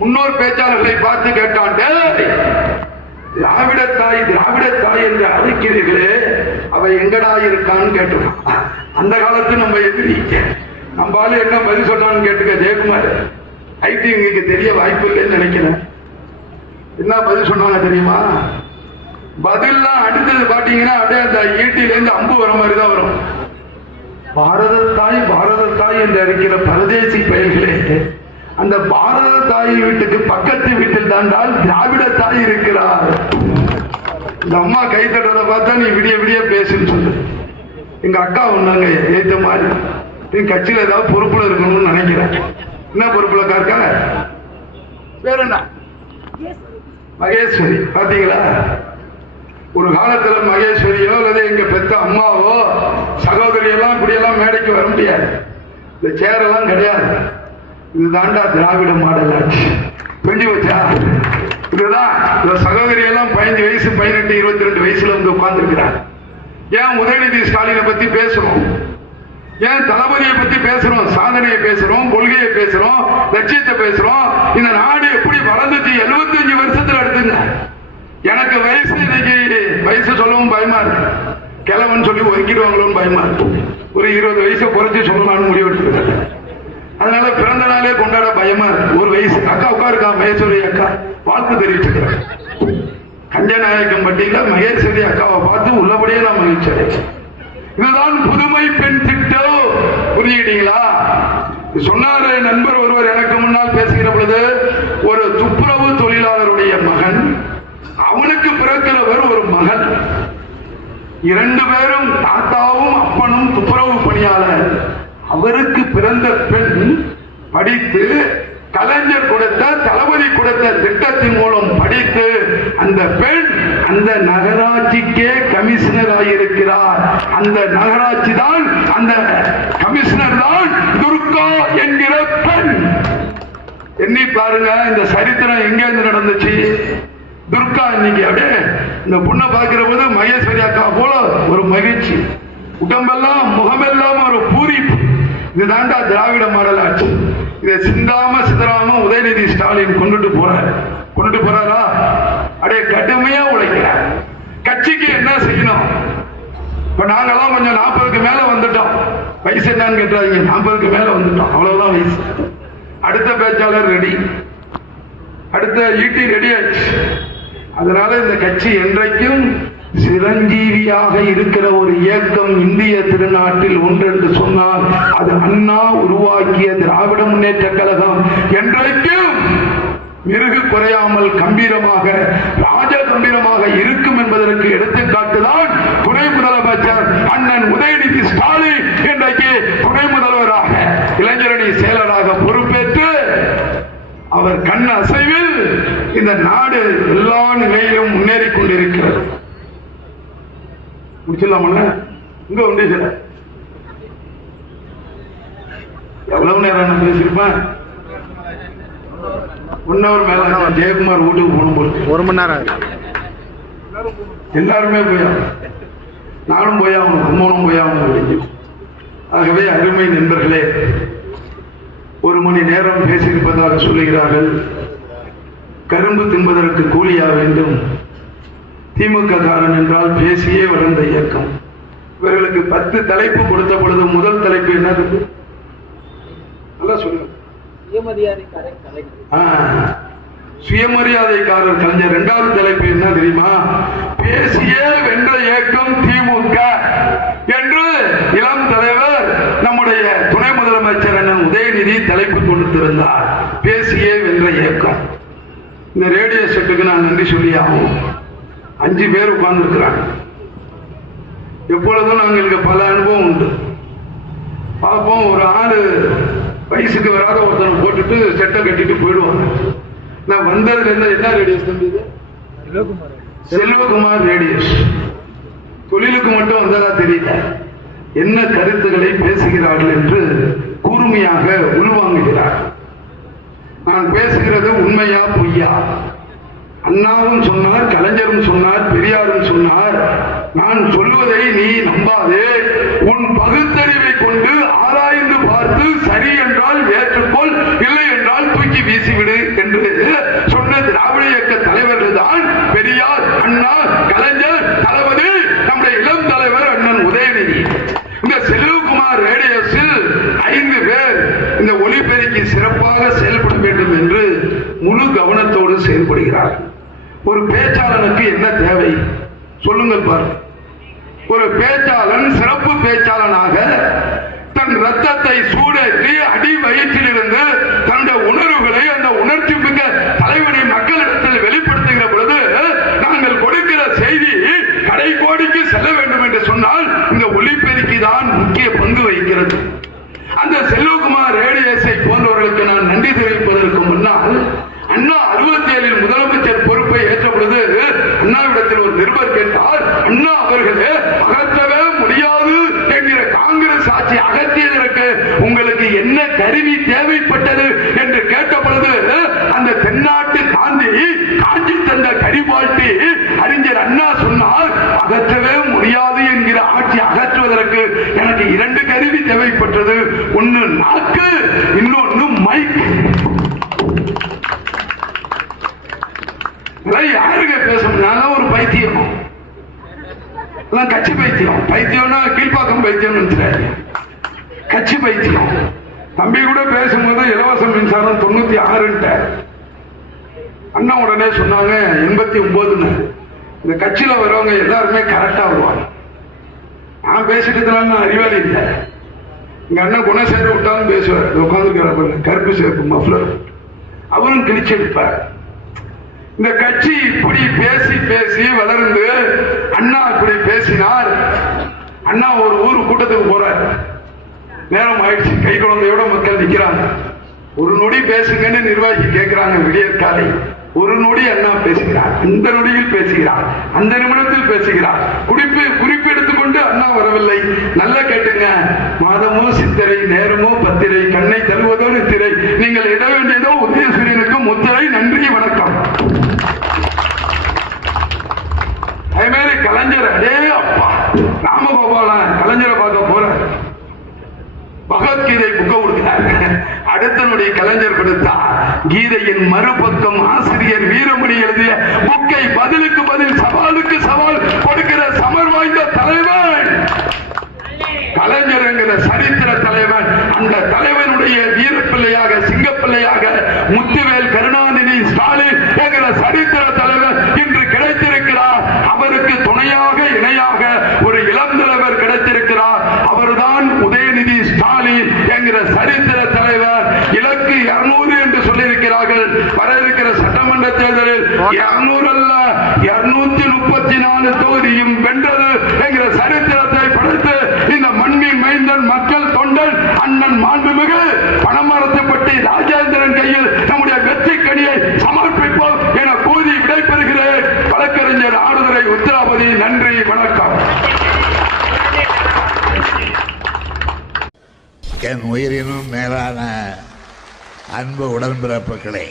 முன்னோர் பேச்சாளர்களை பார்த்து கேட்டான், திராவிட தாய் என்று அழைக்கிறீர்களே, அவ எங்கடா இருக்கான்னு கேட்டுறான். அந்த காலத்து நம்ம எதிரி, நம்மளால என்ன பதில் சொன்னான்னு கேட்டுக்க. ஜெயக்குமார் ஐடி உங்களுக்கு தெரிய வாய்ப்பு இல்லைன்னு நினைக்கிறேன். என்ன பதில் சொன்னாங்க தெரியுமா? பதில்லாம் அடுத்தது பாத்தீங்கன்னா அப்படியே அந்த ஈட்டில இருந்து அம்பு வர மாதிரிதான் வரும். பாரத தாய் என்று இருக்கிற பரதேசி பெயர்களே, அந்த பாரத தாய் வீட்டுக்கு பக்கத்து வீட்டில் தாண்டால் திராவிட தாய் இருக்கிறார். இந்த அம்மா கை தட்டுறதை பார்த்தா நீ விடிய விடிய பேசுன்னு சொல்லு. எங்க அக்கா ஒண்ணாங்க ஏத்த மாதிரி, நீ கட்சியில ஏதாவது பொறுப்புல இருக்கணும்னு நினைக்கிறேன். என்ன பொறுப்புல இருக்கா? பேர் என்ன? மகேஸ்வரி. பாத்தீங்களா? ஒரு காலத்துல மகேஸ்வரியோ அல்லது எங்க பெத்த அம்மாவோ சகோதரி எல்லாம் இப்படியெல்லாம் மேடைக்கு வர முடியாது. இந்த சேரெல்லாம் கிடையாது. இது தாண்டா திராவிட மாடல் ஆட்சி. புரிஞ்சு வச்சா? இதுதான் சகோதரி எல்லாம் 15 வயசு 18 22 வயசுல வந்து உட்கார்ந்து இருக்கிறார். ஏன் உதயநிதி ஸ்டாலினை பத்தி பேசுறோம், ஏன் தளபதியை பத்தி பேசுறோம், சாதனையை பேசுறோம், கொள்கையை பேசுறோம், லட்சியத்தை பேசுறோம். இந்த நாடு எப்படி வளர்ந்துச்சு 75 வருஷத்துல எடுத்துங்க. எனக்கு வயசு இன்னைக்கு வயசு சொல்லவும் பயமா இருக்கு, கிழவன் சொல்லி ஒதுக்கிடுவாங்களோன்னு பயமா இருக்கு. ஒரு 20 வயசை குறைச்சி சொல்லலாம்னு முடிவு எடுத்துருக்காங்க. அதனால பிறந்த நாளே கொண்டாட பயமா இருக்கு. ஒரு வயசு அக்கா உட்காருக்கா, மகேஸ்வரி அக்கா வாழ்த்து தெரிவிச்சுக்கிறேன். கஞ்சநாயக்கம் பட்டியல மகேஸ்வரி அக்காவை பார்த்து உள்ளபடியே நான் மகிழ்ச்சி அடைகிறேன். இதுதான் புதுமை பெண் திட்டம். புரியுங்களா? சொன்னாரு நண்பர் ஒருவர் எனக்கு முன்னால் பேசுகிற பொழுது, ஒரு துப்புரவு தொழிலாளருடைய மகன், அவனுக்கு பிறக்கிறவர் ஒரு மகள், 2 பேரும் தாத்தாவும் அப்பனும் துப்புரவு பணியாளர். அவருக்கு பிறந்த பெண் படித்து கலைஞர் கொடுத்த தளபதி கொடுத்த திட்டத்தின் மூலம் படித்து அந்த பெண் அந்த நகராட்சிக்கே கமிஷனர் ஆகியிருக்கிறார். அந்த நகராட்சி தான், அந்த கமிஷனர் தான் துர்கா என்கிற பெண். எண்ணி பாருங்க, இந்த சரித்திரம் எங்க இருந்து நடந்துச்சு. துர்கா இன்னைக்கு அப்படியே இந்த பொண்ணை பார்க்கிற போது மகேஸ்வரி அக்கா போல ஒரு மகிழ்ச்சி, உடம்பெல்லாம் முகமெல்லாம் ஒரு பூரிப்பு. இதுதாண்டா திராவிட மாடல் ஆட்சி. இதை சிந்தாம சிதறாம உதயநிதி ஸ்டாலின் கொண்டுட்டு போறாரா? அப்படியே கடுமையா உழைக்கிறார். கட்சிக்கு என்ன செய்யணும்? இப்ப நாங்கெல்லாம் கொஞ்சம் 40க்கு மேல வந்துட்டோம். வயசு என்னன்னு கேட்டாங்க, 40க்கு மேல வந்துட்டோம், அவ்வளவுதான் வயசு. அடுத்த பேச்சாளர் ரெடி, அடுத்த ஈட்டி ரெடி ஆச்சு. அதனால இந்த கட்சி என்றைக்கும் சிரஞ்சீவியாக இருக்கிற ஒரு இயக்கம் இந்திய திருநாட்டில் ஒன்று என்று சொன்னால் அது அண்ணா உருவாக்கிய திராவிட முன்னேற்ற கழகம். என்றைக்கும் மிருகு குறையாமல் கம்பீரமாக ராஜ கம்பீரமாக இருக்கும் என்பதற்கு எடுத்துக்காட்டுதான் துணை முதலமைச்சர் அண்ணன் உதயநிதி ஸ்டாலின் இன்றைக்கு துணை முதல்வராக இளைஞரணி செயலராக பொறுப்பேற்று அவர் கண் அசைவில் இந்த நாடு எல்லா நிலையிலும் முன்னேறி கொண்டிருக்கிறது. முடிச்சிடலாமல்ல? இங்க ஒன்றே சார் எவ்வளவு நேரம் நான் பேசியிருப்பேன்? 1 hour மேல. ஜெயக்குமார் வீட்டுக்கு போகணும் போது 1 மணி நேரம் எல்லாருமே போயா, நானும் போயாகணும், கும்பகோணம் போயாகணும். ஆகவே அருமை நண்பர்களே, 1 மணி நேரம் பேசியிருப்பதாக சொல்லுகிறார்கள். கரும்பு தின்பதற்கு கூலியா வேண்டும். திமுக காரன் என்றால் பேசியே வளர்ந்த இயக்கம். இவர்களுக்கு 10 தலைப்பு கொடுத்த பொழுது முதல் தலைப்பு என்னது? நல்லா சொல்லுங்க. சுயமரியாதைக்காரர் கலைஞர். 2வது தலைப்பு என்ன தெரியுமா? பேசியே வென்ற இயக்கம் திமுக என்று இளம் தலைவர் நம்முடைய துணை முதலமைச்சர் அண்ணன் உதயநிதி தலைப்பு கொடுத்திருந்தார். பேசியே வென்ற இயக்கம். இந்த ரேடியோ செட்டுக்கு நான் நன்றி சொல்லி ஆகும். 5 பேர் உட்கார்ந்து இருக்கிறாங்க. எப்பொழுதும் நாங்களுக்கு பல அனுபவம் உண்டு. பார்ப்போம், ஒரு ஆளு வயசுக்கு வராத ஒருத்தனை போட்டுட்டு செட்டை கட்டிட்டு போயிடுவாங்க. நான் வந்ததுல இருந்து என்ன ரேடியோஸ் தம்பிது? செல்வகுமார் ரேடியோஸ். தொழிலுக்கு மட்டும் வந்ததா தெரியல, என்ன கருத்துக்களை பேசுகிறார்கள் என்று கூர்மையாக உள்வாங்குகிறார். நான் பேசுகிறது உண்மையா பொய்யா? அண்ணாவும் சொன்னார், கலைஞரும் சொன்னார், பெரியாரும் சொன்னார். நான் சொல்லுவதை நீ நம்பாதே, உன் பகுத்தறிவை கொண்டு ஆராய்ந்து பார்த்து சரி என்றால் ஏற்றுக்கொள், இல்லை என்றால் தூக்கி வீசிவிடு என்று சொன்ன திராவிட இயக்க தலைவர்கள் தான் பெரியார், அண்ணா, கலைஞர், தளபதி, நம்முடைய இளம் தலைவர் அண்ணன் உதயநிதி. இந்த செல்வகுமார் ரேடியோஸில் 5 பேர் இந்த ஒலிபெருக்கி சிறப்பாக செயல்பட வேண்டும் என்று முழு கவனத்தோடு செயல்படுகிறார்கள். ஒரு பேச்சாளனுக்கு என்ன தேவை சொல்லுங்கள் பாரு. ஒரு பேச்சாளன் சிறப்பு பேச்சாளனாக தன் ரத்தத்தை சூடேற்றி அடி வயிற்றிலிருந்து தன்னுடைய உணர்வுகளை அந்த உணர்ச்சி மிக்க தலைவனை மக்களிடத்தில் வெளிப்படுத்துகிற பொழுது நாங்கள் கொடுக்கிற செய்தி கடைக்கோடிக்கு செல்ல வேண்டும் என்று சொன்னால் இந்த ஒலிபெருக்கி தான் முக்கிய பங்கு வகிக்கிறது. அந்த செல்வகுமார் ரேடியோஸை போன்றவர்களுக்கு நான் நன்றி தெரிவிப்பதற்கு முன்னால், அண்ணா 67 முதலமைச்சர் பொறுப்பை ஏற்ற பொழுது அண்ணாவிடத்தில் ஒரு நிருபர் கேட்டார், அண்ணா அவர்களே அகற்றவே முடியாது என்கிற காங்கிரஸ் ஆட்சி அகற்றியதற்கு உங்களுக்கு என்ன கருவி தேவைப்பட்டது என்று கேட்ட பொழுது அந்த தென்னாட்டு காந்தி பெற்றது. ஒன்னு நாக்கு, இன்னொன்னு மைக். யாருங்க பேசணும்? நான் ஒரு பைத்தியம், கட்சி பைத்தியம். பைத்தியம்னா கீழ்ப்பாக்கம் பைத்தியம் நினைச்சாரு, கட்சி பைத்தியம். தம்பி கூட பேசும்போது இலவச மின்சாரம் 96 அண்ணா உடனே சொன்னாங்க 89. இந்த கட்சியில வரவங்க எல்லாருமே கரெக்டா வருவாங்க. நான் பேசிட்டு அறிவாளி இல்லை. எங்க அண்ணன் குணசேகர விட்டாலும் பேசுவார். உட்கார்ந்து கருப்பு சேர்ப்பு மஃப்ளர், அவரும் கிழிச்சு எடுப்பார். இந்த கட்சி இப்படி பேசி பேசி வளர்ந்து அண்ணா இப்படி பேசினார். அண்ணா ஒரு ஊர் கூட்டத்துக்கு போறார். நேரம் ஆயிடுச்சு, கை குழந்தையோட மக்கள் நிக்கிறாங்க. ஒரு நொடி பேசுங்கன்னு நிர்வாகி கேட்கிறாங்க. விடியற் காலை ஒரு நொடி அண்ணா பேசுகிறார். இந்த நொடியில் பேசுகிறார், அந்த நிமிடத்தில் பேசுகிறார். குறிப்பு எடுத்துக்கொண்டு அண்ணா வரவில்லை. நல்லா கேட்டுங்க. மாதமோ சித்திரை, நேரமோ பத்திரை, கண்ணை தருவதோடு திரை, நீங்கள் இட வேண்டியதோ உதயசூரியனுக்கு முத்திரை. நன்றி, வணக்கம். அதே மாதிரி கலைஞர், அடே அப்பா ராமகோபாலன் கலைஞரை பார்க்க போற பகவத்கீதை புக்க கொடுக்கிறார். அடுத்தனுடைய கலைஞர் கொடுத்தார். கீதையின் மறுபக்கம் ஆசிரியர் வீரமணி எழுதிய புக்கை பதிலுக்கு பதில், சவாலுக்கு சவால் கொடுக்கிற சமர் வாய்ந்த தலைவன் கலைஞர் என்கிற சரித்திர தலைவன். அந்த தலைவனுடைய வீரப்பிள்ளையாக, சிங்கப்பிள்ளையாக முத்துவேல் கருணாநிதி ஸ்டாலின் என்கிற சரித்திர தலைவர் இன்று கிடைத்திருக்கிறார். அவருக்கு துணையாக, இணையாக ஒரு இளம் தலைவர் கிடைத்திருக்கிறார். அவர்தான் உதயநிதி ஸ்டாலின் என்கிற சரித்திர தலைவர். இலக்கு 200 என்று சொல்லியிருக்கிறார்கள். வர இருக்கிற சட்டமன்ற தேர்தலில் 200 அல்ல 234 தொகுதியும் வென்றது என்கிற சரித்திரத்தை படைத்து இந்த மண்ணின் மைந்தன், மக்கள் தொண்டன் அண்ணன் மாண்புமிகு பணமரத்துப்பட்டி ராஜேந்திரன் கையில் நம்முடைய வெற்றி கனியை சமர்ப்பிப்போம் என கூறி விடைபெறுகிறேன். வழக்கறிஞர் ஆடுதுறை உத்திராபதி. நன்றி, வணக்கம். என் உயிரினும் மேலான அன்பு உடன்பிறப்புகளே,